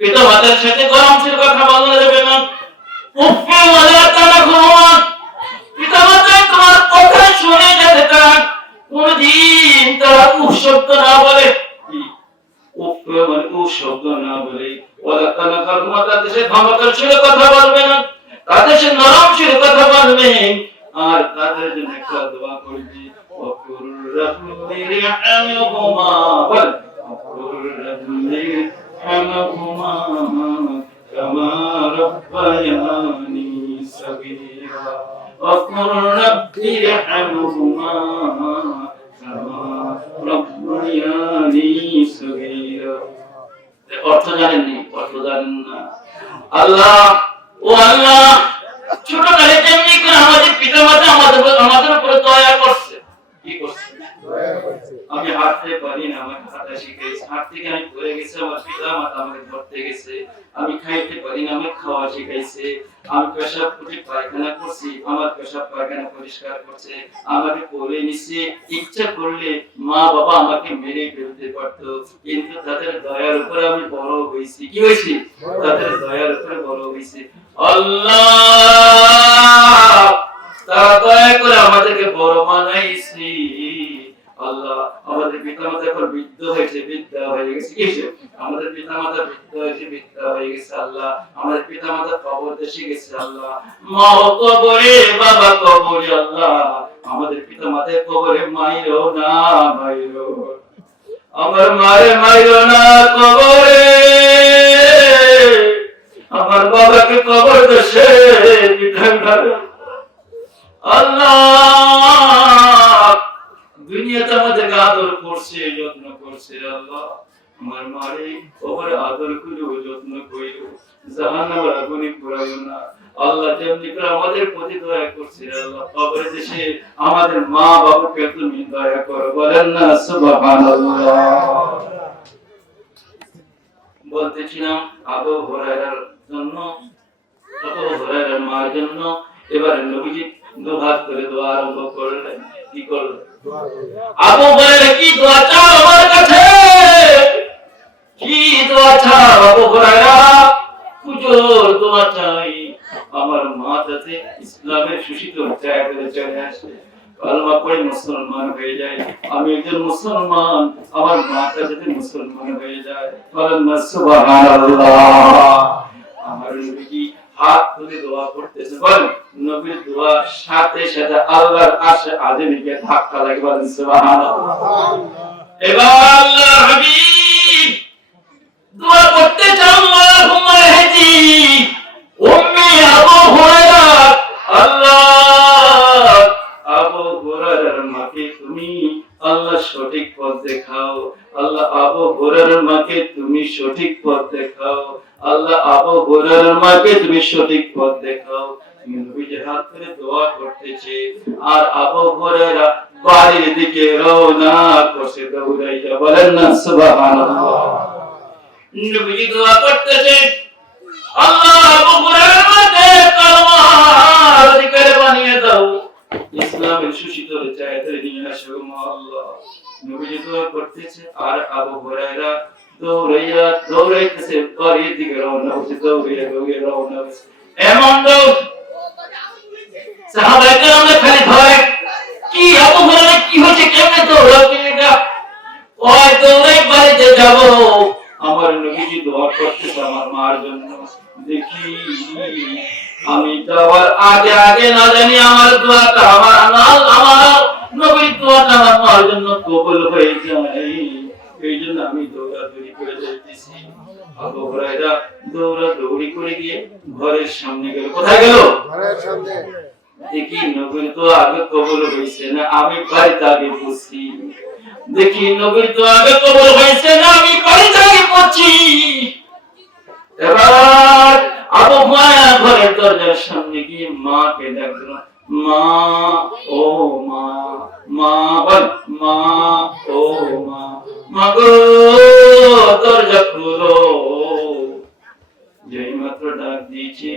পিতামাতার সাথে গরম সুরে কথা বলা যাবে না। উফে ওয়ালা তানাহুমা, পিতামাতা তোমার কথা শুনে যাতে তারা কোনদিন তারা উফ শব্দ না বলে। উফ মানে উফ শব্দ না বলে। ওয়ালা তানাহুমা, তাদের সাথে ধমকের সুরে কথা বলবে না, তাদের সাথে নরম সুরে কথা বলবে। আর তাদের জন্য একটা দোয়া করবে, ওয়াকুর রাব্বিরহামহুমা, বল ওয়াকুর রাব্বিরহামহুমা কামা রাব্বায়ানি সগীরা। জানেননি, অর্থ জানেন না। আল্লাহ, ও আল্লাহ, ছোটকালে যেমনি করে আমাদের পিতামাতা আমাদের উপরে দয়া করছে, কি করছে? আমি হাঁটতে পারি না, আমাকে হাঁটা শিখাইছে। হাঁটতে গিয়ে আমি পড়ে গেছি, আমার পিতামাতা আমাকে ধরতে গেছে। আমি খাইতে পারি না, আমাকে খাওয়া শিখাইছে। আমি পেশাব করে পায়খানা করছি, আমার পেশাব পায়খানা পরিষ্কার করছে। আমাকে কোলে নিছে, ইচ্ছা করলে মা বাবা আমাকে মেরে ফেলতে পারত, কিন্তু তাদের দয়ার উপরে আমি বড় হয়েছি। কি হয়েছি? তাদের দয়ার উপরে বড় হয়েছি। আল্লাহ, তারা দয়া করে আমাদেরকে বড় বানাইছি। আল্লাহ, আমাদের পিতামাতা এখন বৃদ্ধ হয়েছে, বৃদ্ধা হয়ে গেছে। কি হয়েছে? আমাদের পিতামাতা বৃদ্ধ হয়েছে, বৃদ্ধা হয়ে গেছে। আল্লাহ, আমাদের পিতামাতা কবর দেশে গেছে। আল্লাহ, মা কবরে, বাবা কবরে। আল্লাহ, আমাদের পিতামাতার কবরে মাইরো না, মাইরো আমার মারে, মাইরো না কবরে। আমার বাবাকে কবর দেশে বিধান করো। আল্লাহ, দুনিয়াতে আমাদেরকে আদর করছে, যত্ন করছে। আল্লাহ, আমার মারে কবরে আদর করো, যত্ন করো, জাহান্নামের আগুনে পোড়াইও না। আল্লাহ, যেমনি করে আমাদের প্রতি দয়া করছে। আল্লাহ, কবরে দেশে আমাদের মা বাবাকে তুমি দয়া করো। বলেন না সুবহানাল্লাহ। বলতেছিলাম আবু হুরায়রার জন্য, আবু হুরায়রার মার জন্য এবারে নবীজি দুহাত করে দোয়া আরম্ভ করলেন। কি করলেন? আবু হুরায়রা কি দোয়া চাও আমার কাছে? কি দোয়া চাও আবু হুরায়রা? হুজুর, দোয়া চাই আমার মা যাতে ইসলামের সুশীতল জায়গায় চলে আসে, কালমা পড়ে মুসলমান হয়ে যায়। আমি একজন মুসলমান, আমার মাটা যাতে মুসলমান হয়ে যায়। বলেন না সুবহানাল্লাহ। আমার নবীজি হাত তুলে দোয়া করতেছে। বলেন, নবীর দোয়ার সাথে সাথে আল্লাহর আরশে আজিমকে ধাক্কা লাগে। বলেন সুবহানাল্লাহ। এবার আল্লাহর হাবিব দোয়া করতে চান, আল্লাহুম্মা ইহদি উম্মি আবু হুরায়রা। আল্লাহ, আবু হুরায়রার মাকে তুমি আল্লাহ সঠিক পথ দেখাও। আল্লাহ, আবু হুরায়রার মাকে তুমি সঠিক পথ দেখাও। আল্লাহ, আবু হুরায়রার মাকে তুমি সঠিক পথ দেখাও। নবীজি হাত ধরে দোয়া করতেছে, আর আবু হুরায়রা বাড়ির দিকে রওনা করছে দৌড়াইয়া। বলেন না সুবহানাল্লাহ। নবীজি দোয়া করতেছে, আল্লাহ, আবু হুরায়রার মাকে কালমার অধিকারী বানিয়ে দাও, ইসলামের সুশীতল জায়গায় নিয়ে আসো আল্লাহ। নবীজি দোয়া করতেছে, আর আবু হুরায়রা দৌড়াইতেছে বাড়ির দিকে রওনা হচ্ছে। দৌড়িয়ে রওনা হচ্ছে। এমন দৌড় সাহাবায়ে কেরামরা খালি ধরে, কি আবু হুরায়রা কি হচ্ছে, কেমনে দৌড়াচ্ছি এটা? ওই দৌড়াই বাড়িতে যাব। আমার নবীজি দোয়া করতেছে আমার মার জন্য। দেখি আমি যাওয়ার আগে আগে না জানি আমার দোয়াটা, আমার নবীর দোয়াটা আমার মার জন্য কবুল হয়ে যায়। এই জন্য আমি দৌড়াদৌড়ি করে যাইতেছি। আবু হুরায়রা দৌড়াদৌড়ি করে গিয়ে ঘরের সামনে গেল। কোথায় গেল? ঘরের সামনে। দেখি নবীর দোয়া আগে কবুল হয়েছে না, আমি বাড়িতে আগে পৌঁছি। দেখি নবীর দোয়া আগে কবুল হয়েছে না, আমি বাড়িতে আগে পৌঁছি। এবার আবু হুরায়রা ঘরের দরজার সামনে গিয়ে মাকে ডাকলো, মা, ও মা, মা, বল মা, ও মা, মা গো দরজা খুলো। যেই মাত্র ডাক দিয়েছে,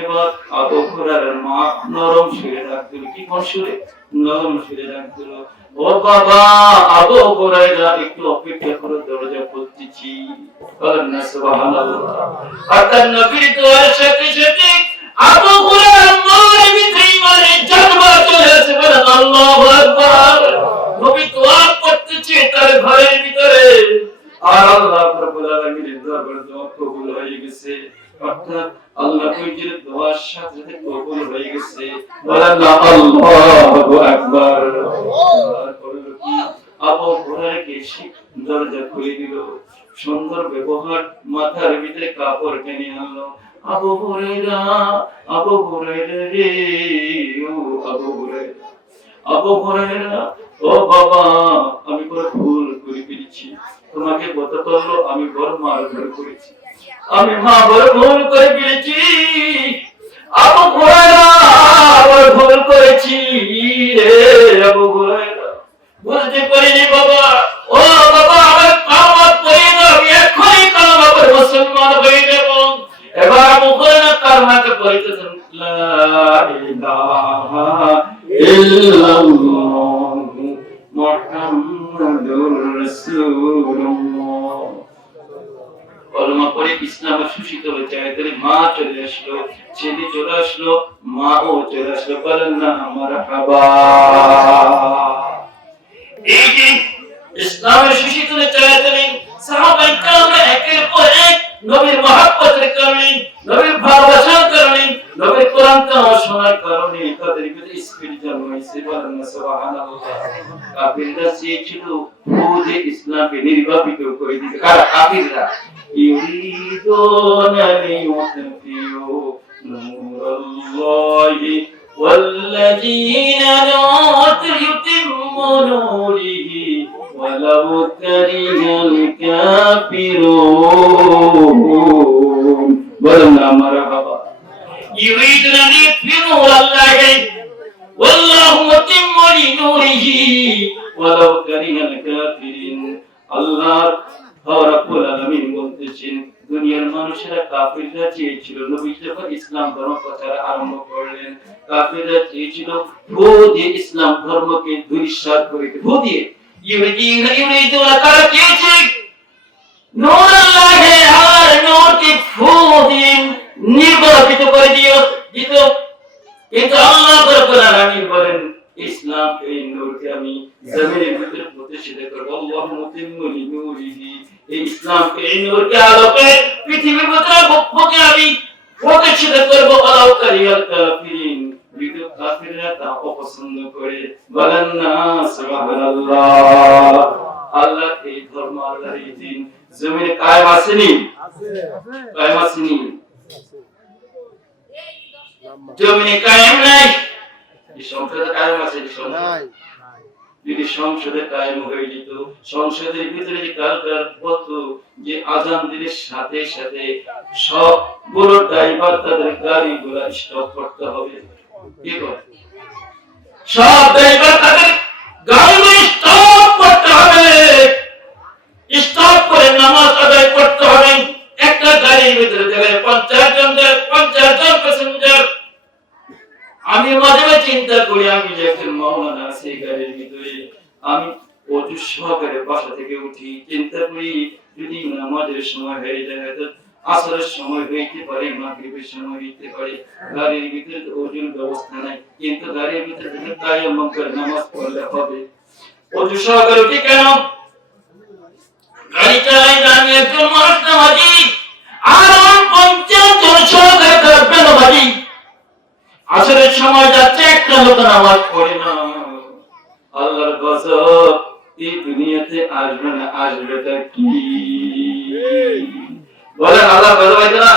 এবার আবু হুরায়রার মা নরম সুরে ডাক দিল। কি কোন সুরে? নরম সুরে ডাক দিল, ও বাবা আবু হুরায়রা, একটু অপেক্ষা করো, দরজা খুলতেছি। বলেন না সুবহানাল্লাহ। অর্থাৎ নবীর দোয়ার সাথে সাথে আবু হুরায়রার মার ভিতরে ইমানের জন্মা চলে আসে। বলেন আল্লাহু আকবার। নবী দোয়া করতেছে তার ঘরের ভিতরে, আর আল্লাহ রাব্বুল আলামিনের দরবারে দোয়া কবুল হয়ে গেছে। অর্থাৎ আল্লাহ নবীর দোয়ার সাথে সাথে কবুল হয়ে গেছে। বলেন আল্লাহু আকবার। আবু হুরায়রাকে দরজা খুলে দিল, সুন্দর ব্যবহার, মাথার ভিতরে কাপড় টেনে আনলো। আবু হুরায়রা, আবু হুরায়রা রে, ও আবু হুরায়রা, আবু হুরায়রা, ও বাবা, আমি বড় ভুল করে ফেলেছি। ও তোমাকে কত করলো, আমি বড় মার ভুল করেছি, আমি মা বড় ভুল করে ফেলেছি। আবু হুরায়রা বড় ভুল করেছি রে আবু হুরায়রা, বুঝতে পারিনি বাবা। ও বাবা, আমার কামাত পড়ে দাও, আমি এখনই কালমা পড়ে মুসলমান হয়ে যাব। এবার আবু হুরায়রা কালমাকে পড়িতেছেন, লা ইলাহা ইল্লাল্লাহ মুহাম্মাদুর রাসূলুল্লাহ। কলমা পড়ে ইসলামে সুশীত হয়ে যায়, তাহলে মা চলে আসলো, ছেলে চলে আসলো, মাও চলে আসলো, বলেন না মারহাবা। এই যে ইসলামে সুশীত হয়ে যায়, তাহলে সাহাবায়ে কেরামরা একের পর এক নবীর মহব্বতের কারণে, নবীর ভালোবাসার কারণে, নবীর কোরআন তেলাওয়াত শোনার কারণে তাদের ভিতরে স্পিরিট জন্মাইছে, বলেন না সুবহানাল্লাহ। কাফিররা চেয়েছিল খুদে ইসলামকে নির্বাপিত করে দিতে। কারা? কাফিররা। يريدون ليطفئوا نور الله والذين يتموا نوره ولو كره الكافرون بلنا مرحبا يريدون ليطفئوا نور الله والله متم نوره ولو كره الكافرين الله রব্বুল আলামিন বলতেছেন, দুনিয়ার মানুষেরা কাফিররা চেয়েছিল নবী যখন ইসলাম ধর্ম প্রচার আরম্ভ করলেন, কাফিররা চেয়েছিল ভূ দিয়ে ইসলাম ধর্মকে ধূলিসাৎ করে দিতে। ভূ দিয়ে ইউরিদুনা তারা চেয়েছে নূর আল্লাহে, আর নূরকে ভূ দিয়ে নির্বাপিত করে দিত। কিন্তু আল্লাহ রব্বুল আলামিন বলেন, ইসলাম এই নূরকে আমি জমিনের ভিতরে প্রতিষ্ঠিত করব। আল্লাহু মুতিম্মু লিনূরিহি, এই ইসলামকে এই নূরকে আলোকে পৃথিবীর ভিতরে বুকে আমি প্রতিষ্ঠিত করব। আলাউ কারিয়াল কাফিরিন, বিদু কাফিররা তা অপছন্দ করে, বলেন না সুবহানাল্লাহ। আল্লাহ এই ধর্ম, আল্লাহর এই দিন জমিনে কায়েম আসেনি? কায়েম আসেনি? জমিনে কায়েম নাই। সংসদে কায়েম আছে নাই? যদি সংসদে কায়েম হয়ে যেত, সংসদের ভিতরে যে কালকার পত্র যে আজান দিলে সাথে সাথে সবগুলো ড্রাইভার তাদের গাড়িগুলো স্টপ করতে হবে। কি করে? সব ড্রাইভার তাদের গাড়িগুলো স্টপ করতে হবে, স্টপ করে নামাজ আদায় করতে হবে। একটা গাড়ির ভিতরে দেখে 50 জন প্যাসেঞ্জার। আমি মাঝে মাঝে চিন্তা করি, আমি যে একজন মাওলানা সেই গাড়ির ভিতরে, আমি অজু সহকারে বাসা থেকে উঠি, চিন্তা করি যদি নামাজের সময় হয়ে যায়, আসরের সময় হইতে পারে, মাগরিবের সময় হইতে পারে, গাড়ির ভিতরে অজুর ব্যবস্থা নাই, কিন্তু গাড়ির ভিতরে তায়াম্মুম করে নামাজ পড়লে হবে। অজু সহকারে উঠি কেন? গাড়ি চালাই আমি একজন মানুষ নামাজি, আর 50 জন সহকারে থাকবে নামাজি। আসরের সময় যাচ্ছে, একটা লোক নামাজ পড়ে না। আল্লাহর গজব এই দুনিয়াতে আসবে না, আসবে তা কি? বলেন আল্লাহ গজব আছে না?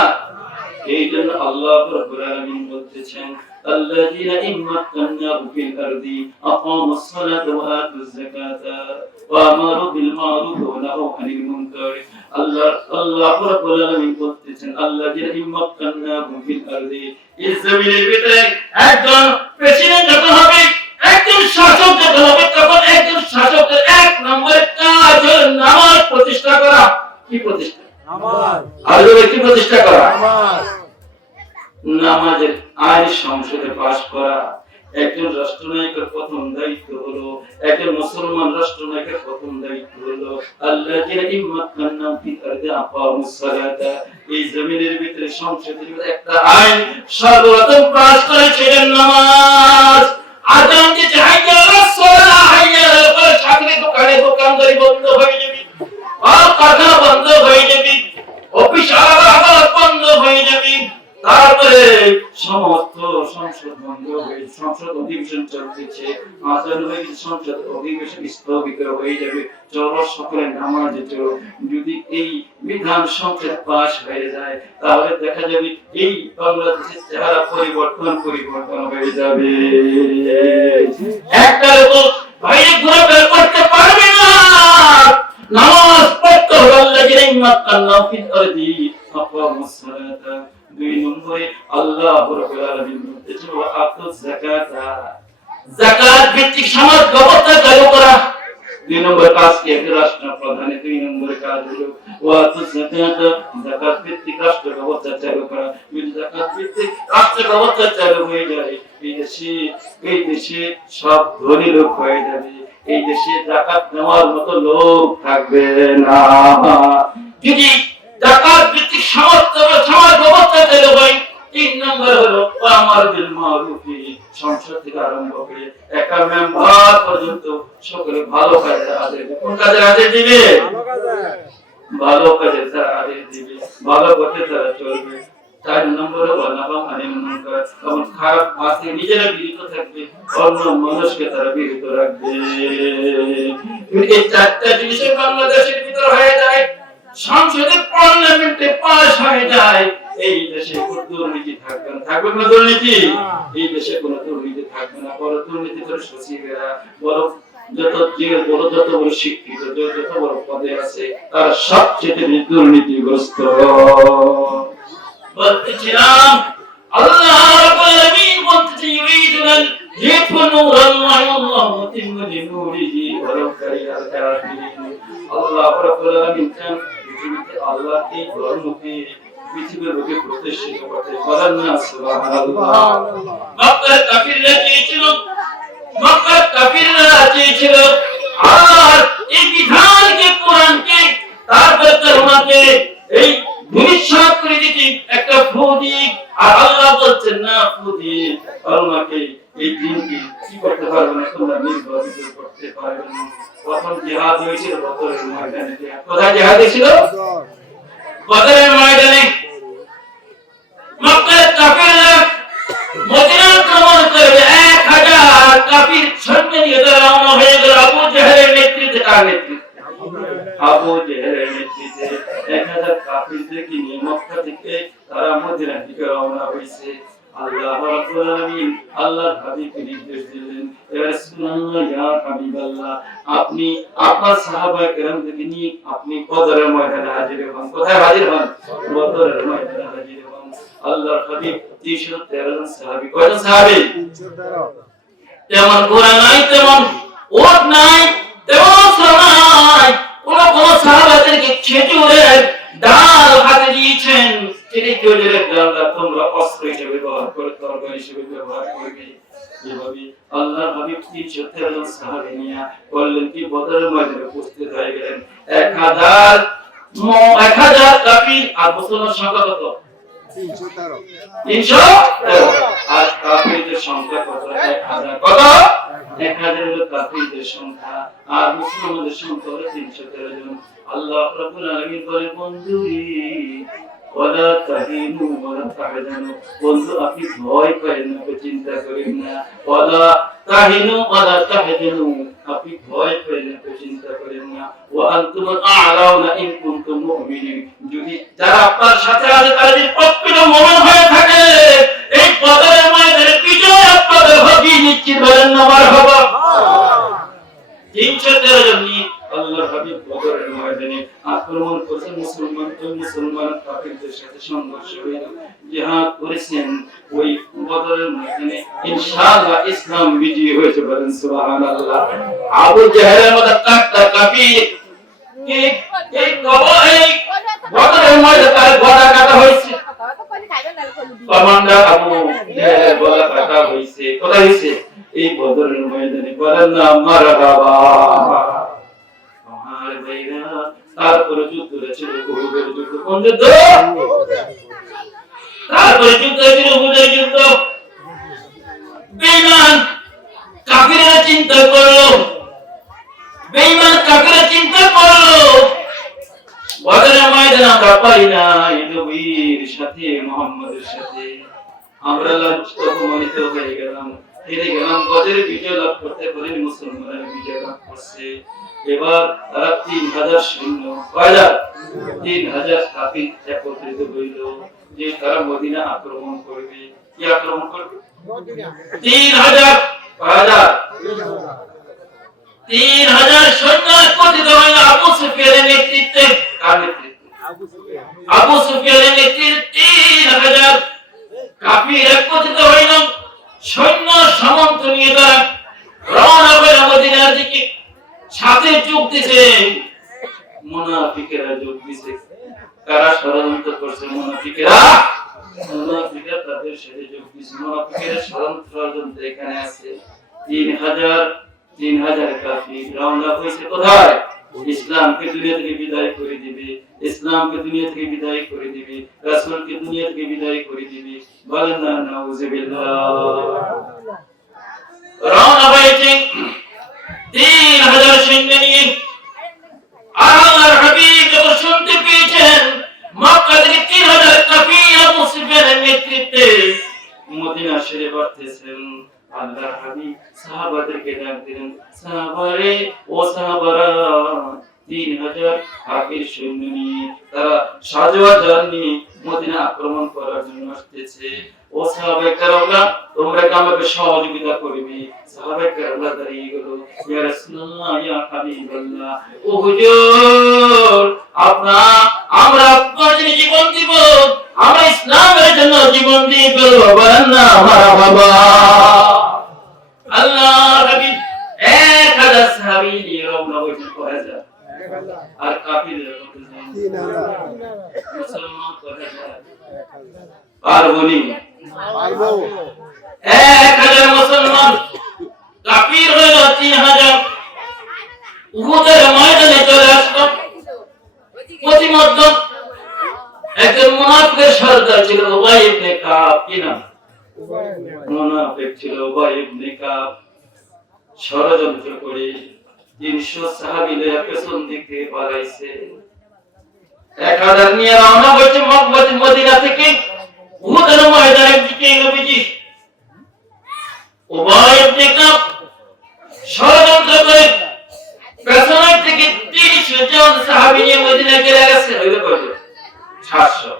এই জন্য আল্লাহ রাব্বুল আলামিন বলতেছেন, আল্লাযীনা ইম্মাক্কানাহুম ফিল আরদি আকামুস সালাতা ওয়া আতুজ যাকাতা ওয়া আমারু বিল মারুফ ওয়া নাহাউ আনিল মুনকার। আল্লাহ রাব্বুল আলামিন বলতেছেন, আল্লাযীনা ইম্মাক্কানাহুম ফিল আরদি, এই জমিনের ভিতরে একজন প্রেসিডেন্ট যত হবে, একজন শাসক যত হবে, তখন একজন শাসকের এক নম্বরের কাজ হলো নামাজ প্রতিষ্ঠা করা। কি প্রতিষ্ঠা? নামাজ। আর কি প্রতিষ্ঠা করা? নামাজ। নামাজের আইন সংসদে পাস করা। একজন রাষ্ট্রনায়কের প্রথম দায়িত্ব হলো, একজন মুসলমান রাষ্ট্রনায়কের প্রথম দায়িত্ব হলো আল্লাযীনা ইম্মাক্কানাহুম ফিল আরদি আকামুস সালাতা, এই জমিনের ভিতরে সংসদের ভিতরে একটা আইন সর্বপ্রথম পাস করেছিলেন নামাজ। আজান দিতে হাইয়া আলাস সালাহ, হাইয়া আলাল ফালাহ, চাকরি দোকানদারি বন্ধ হয়ে যাবে, আর কারখানা বন্ধ হয়ে যাবে, অফিস আদালত বন্ধ হয়ে যাবে। তারপরে সমস্ত সংসদ বন্ধ হয়ে, সংসদ অধিবেশন চলতেছে, আজান হয়ে সংসদ অধিবেশন স্থগিত হয়ে যাবে, চলো সকলে নামাজে চলো। যদি এই বিধান সংসদ পাস হয়ে যায়, তাহলে দেখা যাবে এই বাংলাদেশের চেহারা পরিবর্তন হয়ে যাবে। একটা লোক বাইরে ঘোরাফেরা করতে পারবে না, নামাজ মাক্কান্নাহু ফিল আরদি আকামুস সালাতা। 2 নম্বরে আল্লাহ রাব্বুল আলামিন বলতেছেন ওয়া আতুজ যাকাতা, যাকাত ভিত্তিক সমাজ ব্যবস্থা চালু করা। 2 নম্বর কাজ কি একজন রাষ্ট্রপ্রধানের 2 নম্বর কাজ হলো ওয়া আতুজ যাকাতা, যাকাত ভিত্তিক রাষ্ট্র ব্যবস্থা চালু করা। যদি যাকাত ভিত্তিক রাষ্ট্র ব্যবস্থা চালু হয়ে যায় এই দেশে সব ধনী লোক হয়ে যাবে, এই দেশে যাকাত নেওয়ার মতো লোক থাকবে না। যদি যাকাত ভিত্তিক সমাজ ব্যবস্থা চালু হয়, 3 নম্বর হলো আমার বিল মারুফি, সংসদ থেকে আরম্ভ করে একটা মেম্বার পর্যন্ত সকলে ভালো কাজের আদেশ দিবে। কোন কাজের আদেশ দিবে? ভালো কাজের আদেশ দিবে, ভালো পথে তারা চলবে। 4 নম্বর হলো নাফা আনিল মুনকার, এবং খারাপ কাজ থেকে নিজেরা বিরত থাকবে, অন্য মানুষকে তারা বিরত রাখবে। এই 4টা জিনিসের বাংলাদেশের ভিতর হয়ে যায়, সংসদে পার্লামেন্টে পাস হয়ে যায়, এই দেশে কোনো দুর্নীতি থাকবে না। থাকবে না দুর্নীতি? এই দেশে কোনো দুর্নীতি থাকবে না। বড় দুর্নীতি করে সচিবেরা, বড় যত বড় শিক্ষিত, যত বড় পদে আছে, তারা সবচেয়ে দুর্নীতিগ্রস্ত। বলতেছিলাম আল্লাহ রাব্বুল আলামিন বলতেছে ইউরিদুল লিয়াকুনুরাল্লাহু ওয়াল্লাহু মুতিম্মু নূরিহি ওয়ালাউ কারিহাল কাফিরুন। আল্লাহ রাব্বুল আলামিন চান পৃথিবীতে আল্লাহকে ধর্মকে পৃথিবীর বুকে প্রতিষ্ঠিত করতে। বলেন না সুবহানাল্লাহ। মক্কার কাফিররা চেয়েছিল আর এই বিধানকে, কোরআনকে, তারপর ধর্মকে এই ভবিষ্যৎ করে দিতে একটা ফু দিক। আর আল্লাহ বলছেন না, ফু দিয়ে আমাকে এই দিনকে কি করতে পারবে না, তোমরা নির্বাচিত করতে পারবে না। প্রথম জিহাদ হয়েছিল বদরের ময়দানে। কোথায় জিহাদ হয়েছিল? বদরের ময়দানে। মক্কার কাফিররা মদিনা আক্রমণ করবে, 1000 কাফির সৈন্য নিয়ে রওনা হয়ে গেল আবু জেহেলের নেতৃত্বে। কার নেতৃত্বে? আবু জেহেলের নেতৃত্বে 1000 কাফিরদেরকে নিয়ে মক্কা থেকে তারা মদিনার দিকে রওনা হয়েছে। আল্লাহ রাব্বুল আলামিন আল্লাহর হাবিবকে নির্দেশ দিলেন, ইয়া রাসূলুল্লাহ, ইয়া হাবিবাল্লাহ, আপনি আপনার সাহাবায়ে কেরামদেরকে নিয়ে আপনি বদরের ময়দানে হাজির হন। কোথায় হাজির হন? বদরের ময়দানে হাজির হন। আল্লাহর হাবিব 313 জন সাহাবী। কয়জন সাহাবী? 313। তেমন ঘোড়া নাই, তেমন উট নাই, তেমন অস্ত্র নাই। কোন সাহাবাদেরকে খেজুরের ডাল হাতে দিয়েছেন, সেই খেজুরের ডালটা তোমরা অস্ত্র হিসেবে ব্যবহার করে, তরবারি হিসেবে ব্যবহার করবে। এভাবে আল্লাহর হাবিব 313 জন সাহাবী নিয়ে বললেন কি বদরের ময়দানে উপস্থিত হয়ে গেলেন। 1000 কাফির। আর মুসলমান সংখ্যা কত? 313। আর কাফিরদের সংখ্যা কত? 1000। কত? 1000 হলো কাফিরদের সংখ্যা, আর মুসলমানদের সংখ্যা হলো 313 জন। আল্লাহ রাব্বুল আলামিন বলেন, বন্ধুরে ওয়ালা তাহিনু ওয়ালা তাহজানু, বন্ধু আপনি ভয় করেন না, চিন্তা করেন না। ওয়ালা তাহিনু ওয়ালা তাহজানু, আপনি ভয় করেন না, চিন্তা করেন না। ওয়া আনতুমুল আ'লাউনা ইন কুনতুম মুমিনিন, যদি যারা আপনার সাথে আছে তারা যদি প্রকৃত মুমিন হয়ে থাকে, এই বদরের ময়দানে বিজয় আপনাদের হবে নিশ্চিত। বলেন না মারহাবা। 313 জন নিয়ে আল্লাহর হাবিব বদরের ময়দানে আক্রমণ করেছেন। মুসলমান কাফিরদের সাথে সংঘর্ষ হয়ে জিহাদ করেছেন। ওই বদরের ময়দানে ইনশাআল্লাহ ইসলাম বিজয়ী হয়েছে। বলেন সুবহানাল্লাহ। আবু জাহেলের মতো একটা কাফির এই বদরের ময়দানে তার গলা কাটা হয়েছে। কমান্ডার আবু জাহেলের গলা কাটা হয়েছে। কোথায় হয়েছে? এই বদরের ময়দানে। বলেন না মারহাবা। আমার ভাইরা, তারপরে যুদ্ধ হয়েছিল উহুদের যুদ্ধ। কোন যুদ্ধ? তারপরে যুদ্ধ হয়েছিল উহুদের যুদ্ধ। বেঈমান কাফিররা চিন্তা করলো, বদরের ময়দানে আমরা পারি না এই নবীর সাথে, মুহাম্মাদের সাথে আমরা লজ্জিত অপমানিত হয়ে গেলাম, হেরে গেলাম। বদরে বিজয় লাভ করতে পারেনি, মুসলমানরা বিজয় লাভ করছে। এবার তারা 3000 সৈন্য, 3000 কাফির একত্রিত হইল যে তারা মদিনা আক্রমণ করবে। কি আক্রমণ করবে? 3000 সৈন্য একত্রিত হইল আবু সুফিয়ানের নেতৃত্বে। কার নেতৃত্বে? মুনাফিকেরা যোগ দিয়েছে। কারা ষড়যন্ত্র করছে? মুনাফিকেরা তাদের সাথে যোগ দিয়েছে। মুনাফিকেরা ষড়যন্ত্র এখানে আছে। 3000 কাফির রওনা হয়েছে কোথায়? ইসলামকে দুনিয়া থেকে বিদায় করে দিবে, ইসলামকে দুনিয়া থেকে বিদায় করে দিবে, রাসূলকে দুনিয়া থেকে বিদায় করে দিবে। বলেন না নাউযুবিল্লাহ। রওনা হয়েছে 3000 সৈন্য নিয়ে। আল্লাহর হাবিব যখন শুনতে পেয়েছেন মক্কা থেকে 3000 কাফির আবু সুফিয়ানের নেতৃত্বে মদিনা শরীফে বাড়তেছেন, আল্লাহর হাবিব সাহাবাদেরকে ডাক দিলেন, সাহাবারে ও সাহাবারা, 3000 কাফির সৈন্য নিয়ে তারা সাজওয়াজান নিয়ে মদিনা আক্রমণ করার জন্য আসতেছে। ও সাহাবায়ে কেরামরা, তোমরা কি আমাকে সহযোগিতা করবে? সাহাবায়ে কেরামরা দাঁড়িয়ে গেল, ইয়া রাসূলুল্লাহ, ইয়া হাবিবাল্লাহ, ও হুজুর, আমরা আপনার জন্য জীবন দিব, আমরা ইসলামের জন্য জীবন দিয়ে ফেলবো। বলেন না মারহাবা। আল্লাহর হাবিব 1000 সাহাবী নিয়ে রওনা হয়েছেন কয় হাজার, আর কাফিররা কত জন? 3000। মুসলমান কয় হাজার? পারবনি? পারবো। 1000 মুসলমান, কাফির হইল 3000। উহুদের ময়দানে চলে আসলো। প্রতিমধ্যে একজন মুনাফিকের সর্দার ছিল উবাই ইবনে কাব। কি নাম? মুনাফিক ছিল উবাই ইবনে কাব। ষড়যন্ত্র করে 300 সাহাবীদের পেছন দিক থেকে পালাইছে। 1000 নিয়ে রওনা হয়েছে মদিনা থেকে উহুদের ময়দানের দিকে। নবীজি উবাই ইবনে কাব ষড়যন্ত্র করে পেছন থেকে 300 জন সাহাবী নিয়ে মদিনা চলে গেছে। হইলো কত? 700।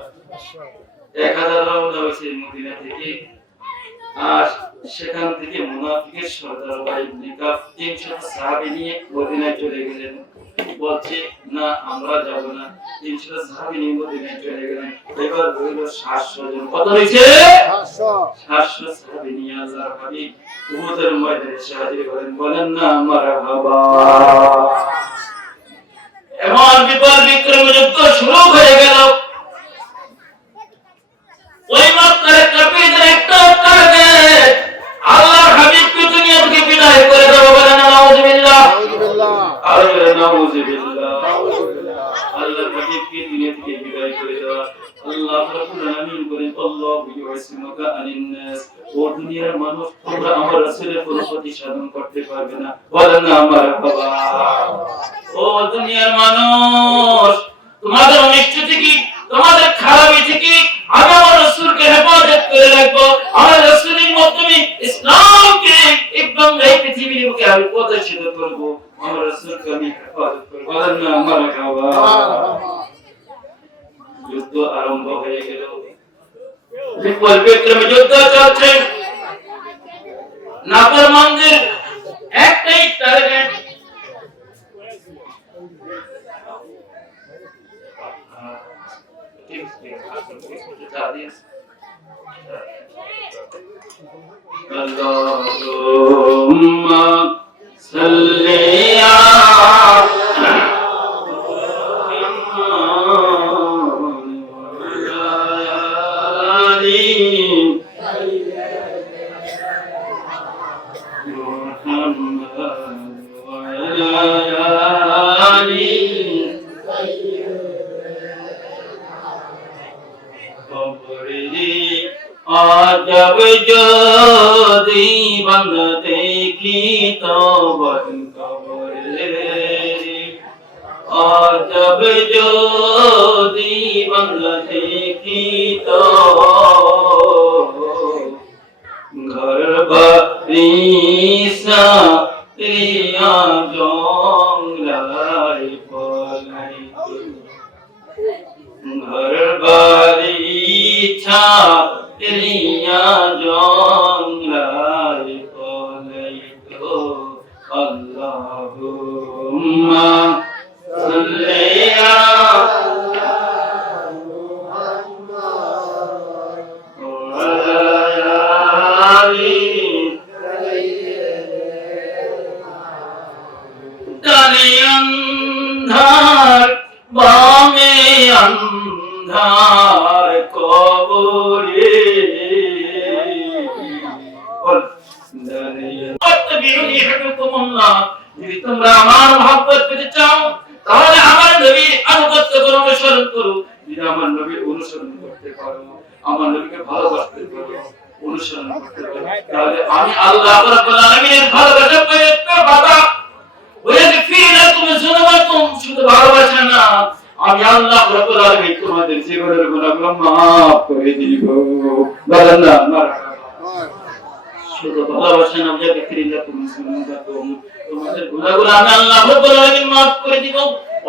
1000 রওনা হয়েছে মদিনা থেকে, আর সেখান থেকে মুনাফিকের সর্দার উবাই ইবনে কাব 300 সাহাবী নিয়ে মদিনায় চলে গেলেন। বলছে না, আমরা যাব না। 300 সাহাবী নিয়ে মদিনায় চলে গেলেন। এবার হইল 700 জন। কত হইছে? 700 সাহাবী নিয়ে আল্লাহর হাবিব উহুদের ময়দানে হাজির হলেন। বলেন না মারহাবা। এমন বিপদ বিক্রম যুদ্ধ শুরু হয়ে গেল। ওই মক্কার কাফিরদের একটা টার্গেট, আল্লাহর হাবিবকে দুনিয়া থেকে বিদায় করে দেব। বলেন নাউযুবিল্লাহ। নাউযুবিল্লাহ। আল্লাহর হাবিবকে দুনিয়া থেকে বিদায় করে দেওয়া। আল্লাহ রাব্বুল আলামিন বলেন, আল্লাহু ইয়াসিমুকা আনিন নাস। ও দুনিয়ার মানুষ, তোমরা আমার রাসূলের কোনো ক্ষতি সাধন করতে পারবে না। বলেন না মারহাবা। ও দুনিয়ার মানুষ, তোমাদের অনিষ্ট থেকে, তোমাদের খারাপি থেকে আমি আমার রাসূলকে হেফাজত করে রাখবো। আমার রাসূলের মাধ্যমে ইসলামকে একদম এই পৃথিবীর বুকে আমি প্রতিষ্ঠিত করব। আমার রাসূলকে আমি হেফাজত করব। বলেন না মারহাবা। যুদ্ধ আরম্ভ হয়ে গেল। বিপদ বিক্রমে যুদ্ধ চলছে। নাফরমানদের একটাই টার্গেট, আল্লাহুম্মা সাল্লি जब যদি বন্ধ দেখি তো বন কবরে, जब যদি বন্ধ দেখি তো ঘর বাড়ি সাথিয়া জংলাই পলাই, ঘর বাড়ি ছা তেরিয়া জংলাই পলাইতো। আল্লাহুম্মা সাল্লি আলা মুহাম্মাদ ওয়া আলা আলি সাইয়্যিদিনা। বামে আন্ধার কবরে যদি তোমরা আমার মহব্বত পেতে চাও তাহলে আমার নবীর আনুগত্য করো, অনুসরণ করো। যদি আমার নবীর অনুসরণ করতে পারো, আমার নবীকে ভালোবাসতে পারো, অনুসরণ করতে পারো, তাহলে আমি আল্লাহ রাব্বুল আলামিনের ভালোবাসা পেয়ে বাবা ওয়াকে ফিরা তুমি জুনুবাতুম, শুধু ভালোবাসা না, আমি আল্লাহ রাব্বুল আলামিন তোমাদের জীবনের গুনাহগুলো মাফ করে দিব। বলেন না মারহাবা। শুধু ভালোবাসা না, ওয়াকে ফিরা তুমি জুনুবাতুম, তোমাদের গুনাহগুলো আমি আল্লাহ রাব্বুল আলামিন মাফ করে দিব।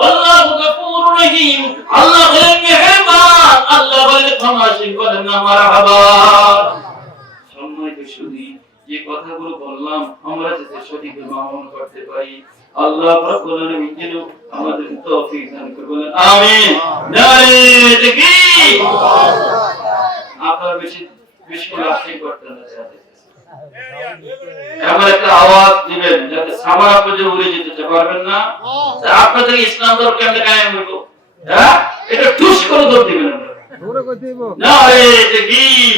আল্লাহু গফুরুর রহিম, আল্লাহ বলেন মেহেরবান, আল্লাহ বলেন ক্ষমাশীল। বলেন না মারহাবা। সম্মানিত সুধী, যে কথাগুলো বললাম আমরা যাতে সঠিকভাবে আমল করতে পারি, আল্লাহ রাব্বুল আলামিন যেন আমাদের তৌফিক দান করেন। বলেন আমিন। নারে তাকবীর। আপনারা বেশি বেশি লাস্টিং করতে না চাইতে এমন একটা আওয়াজ দিবেন যাতে সামনে আপনাদের উড়ে যেতে পারবেন না। আপনাদের ইসলাম ধর্ম কেমনে কায়েম হলো, হ্যাঁ, এটা ঠুস করে দৌড় দিবেন। নারে তাকবীর,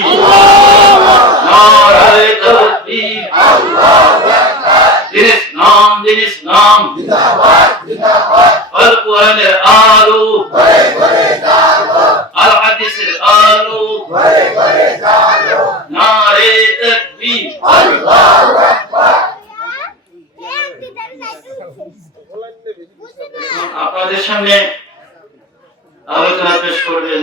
নারে তাকবীর, আল্লাহু আকবার। দিন ইসলাম জিন্দাবাদ জিন্দাবাদ। আল কোরআনের আলো ঘরে ঘরে জ্বালো, আল হাদিসের আলো ঘরে ঘরে জ্বালো। নারে তাকবীর, আল্লাহু আকবার। আপনাদের সামনে আলোচনা পেশ করবেন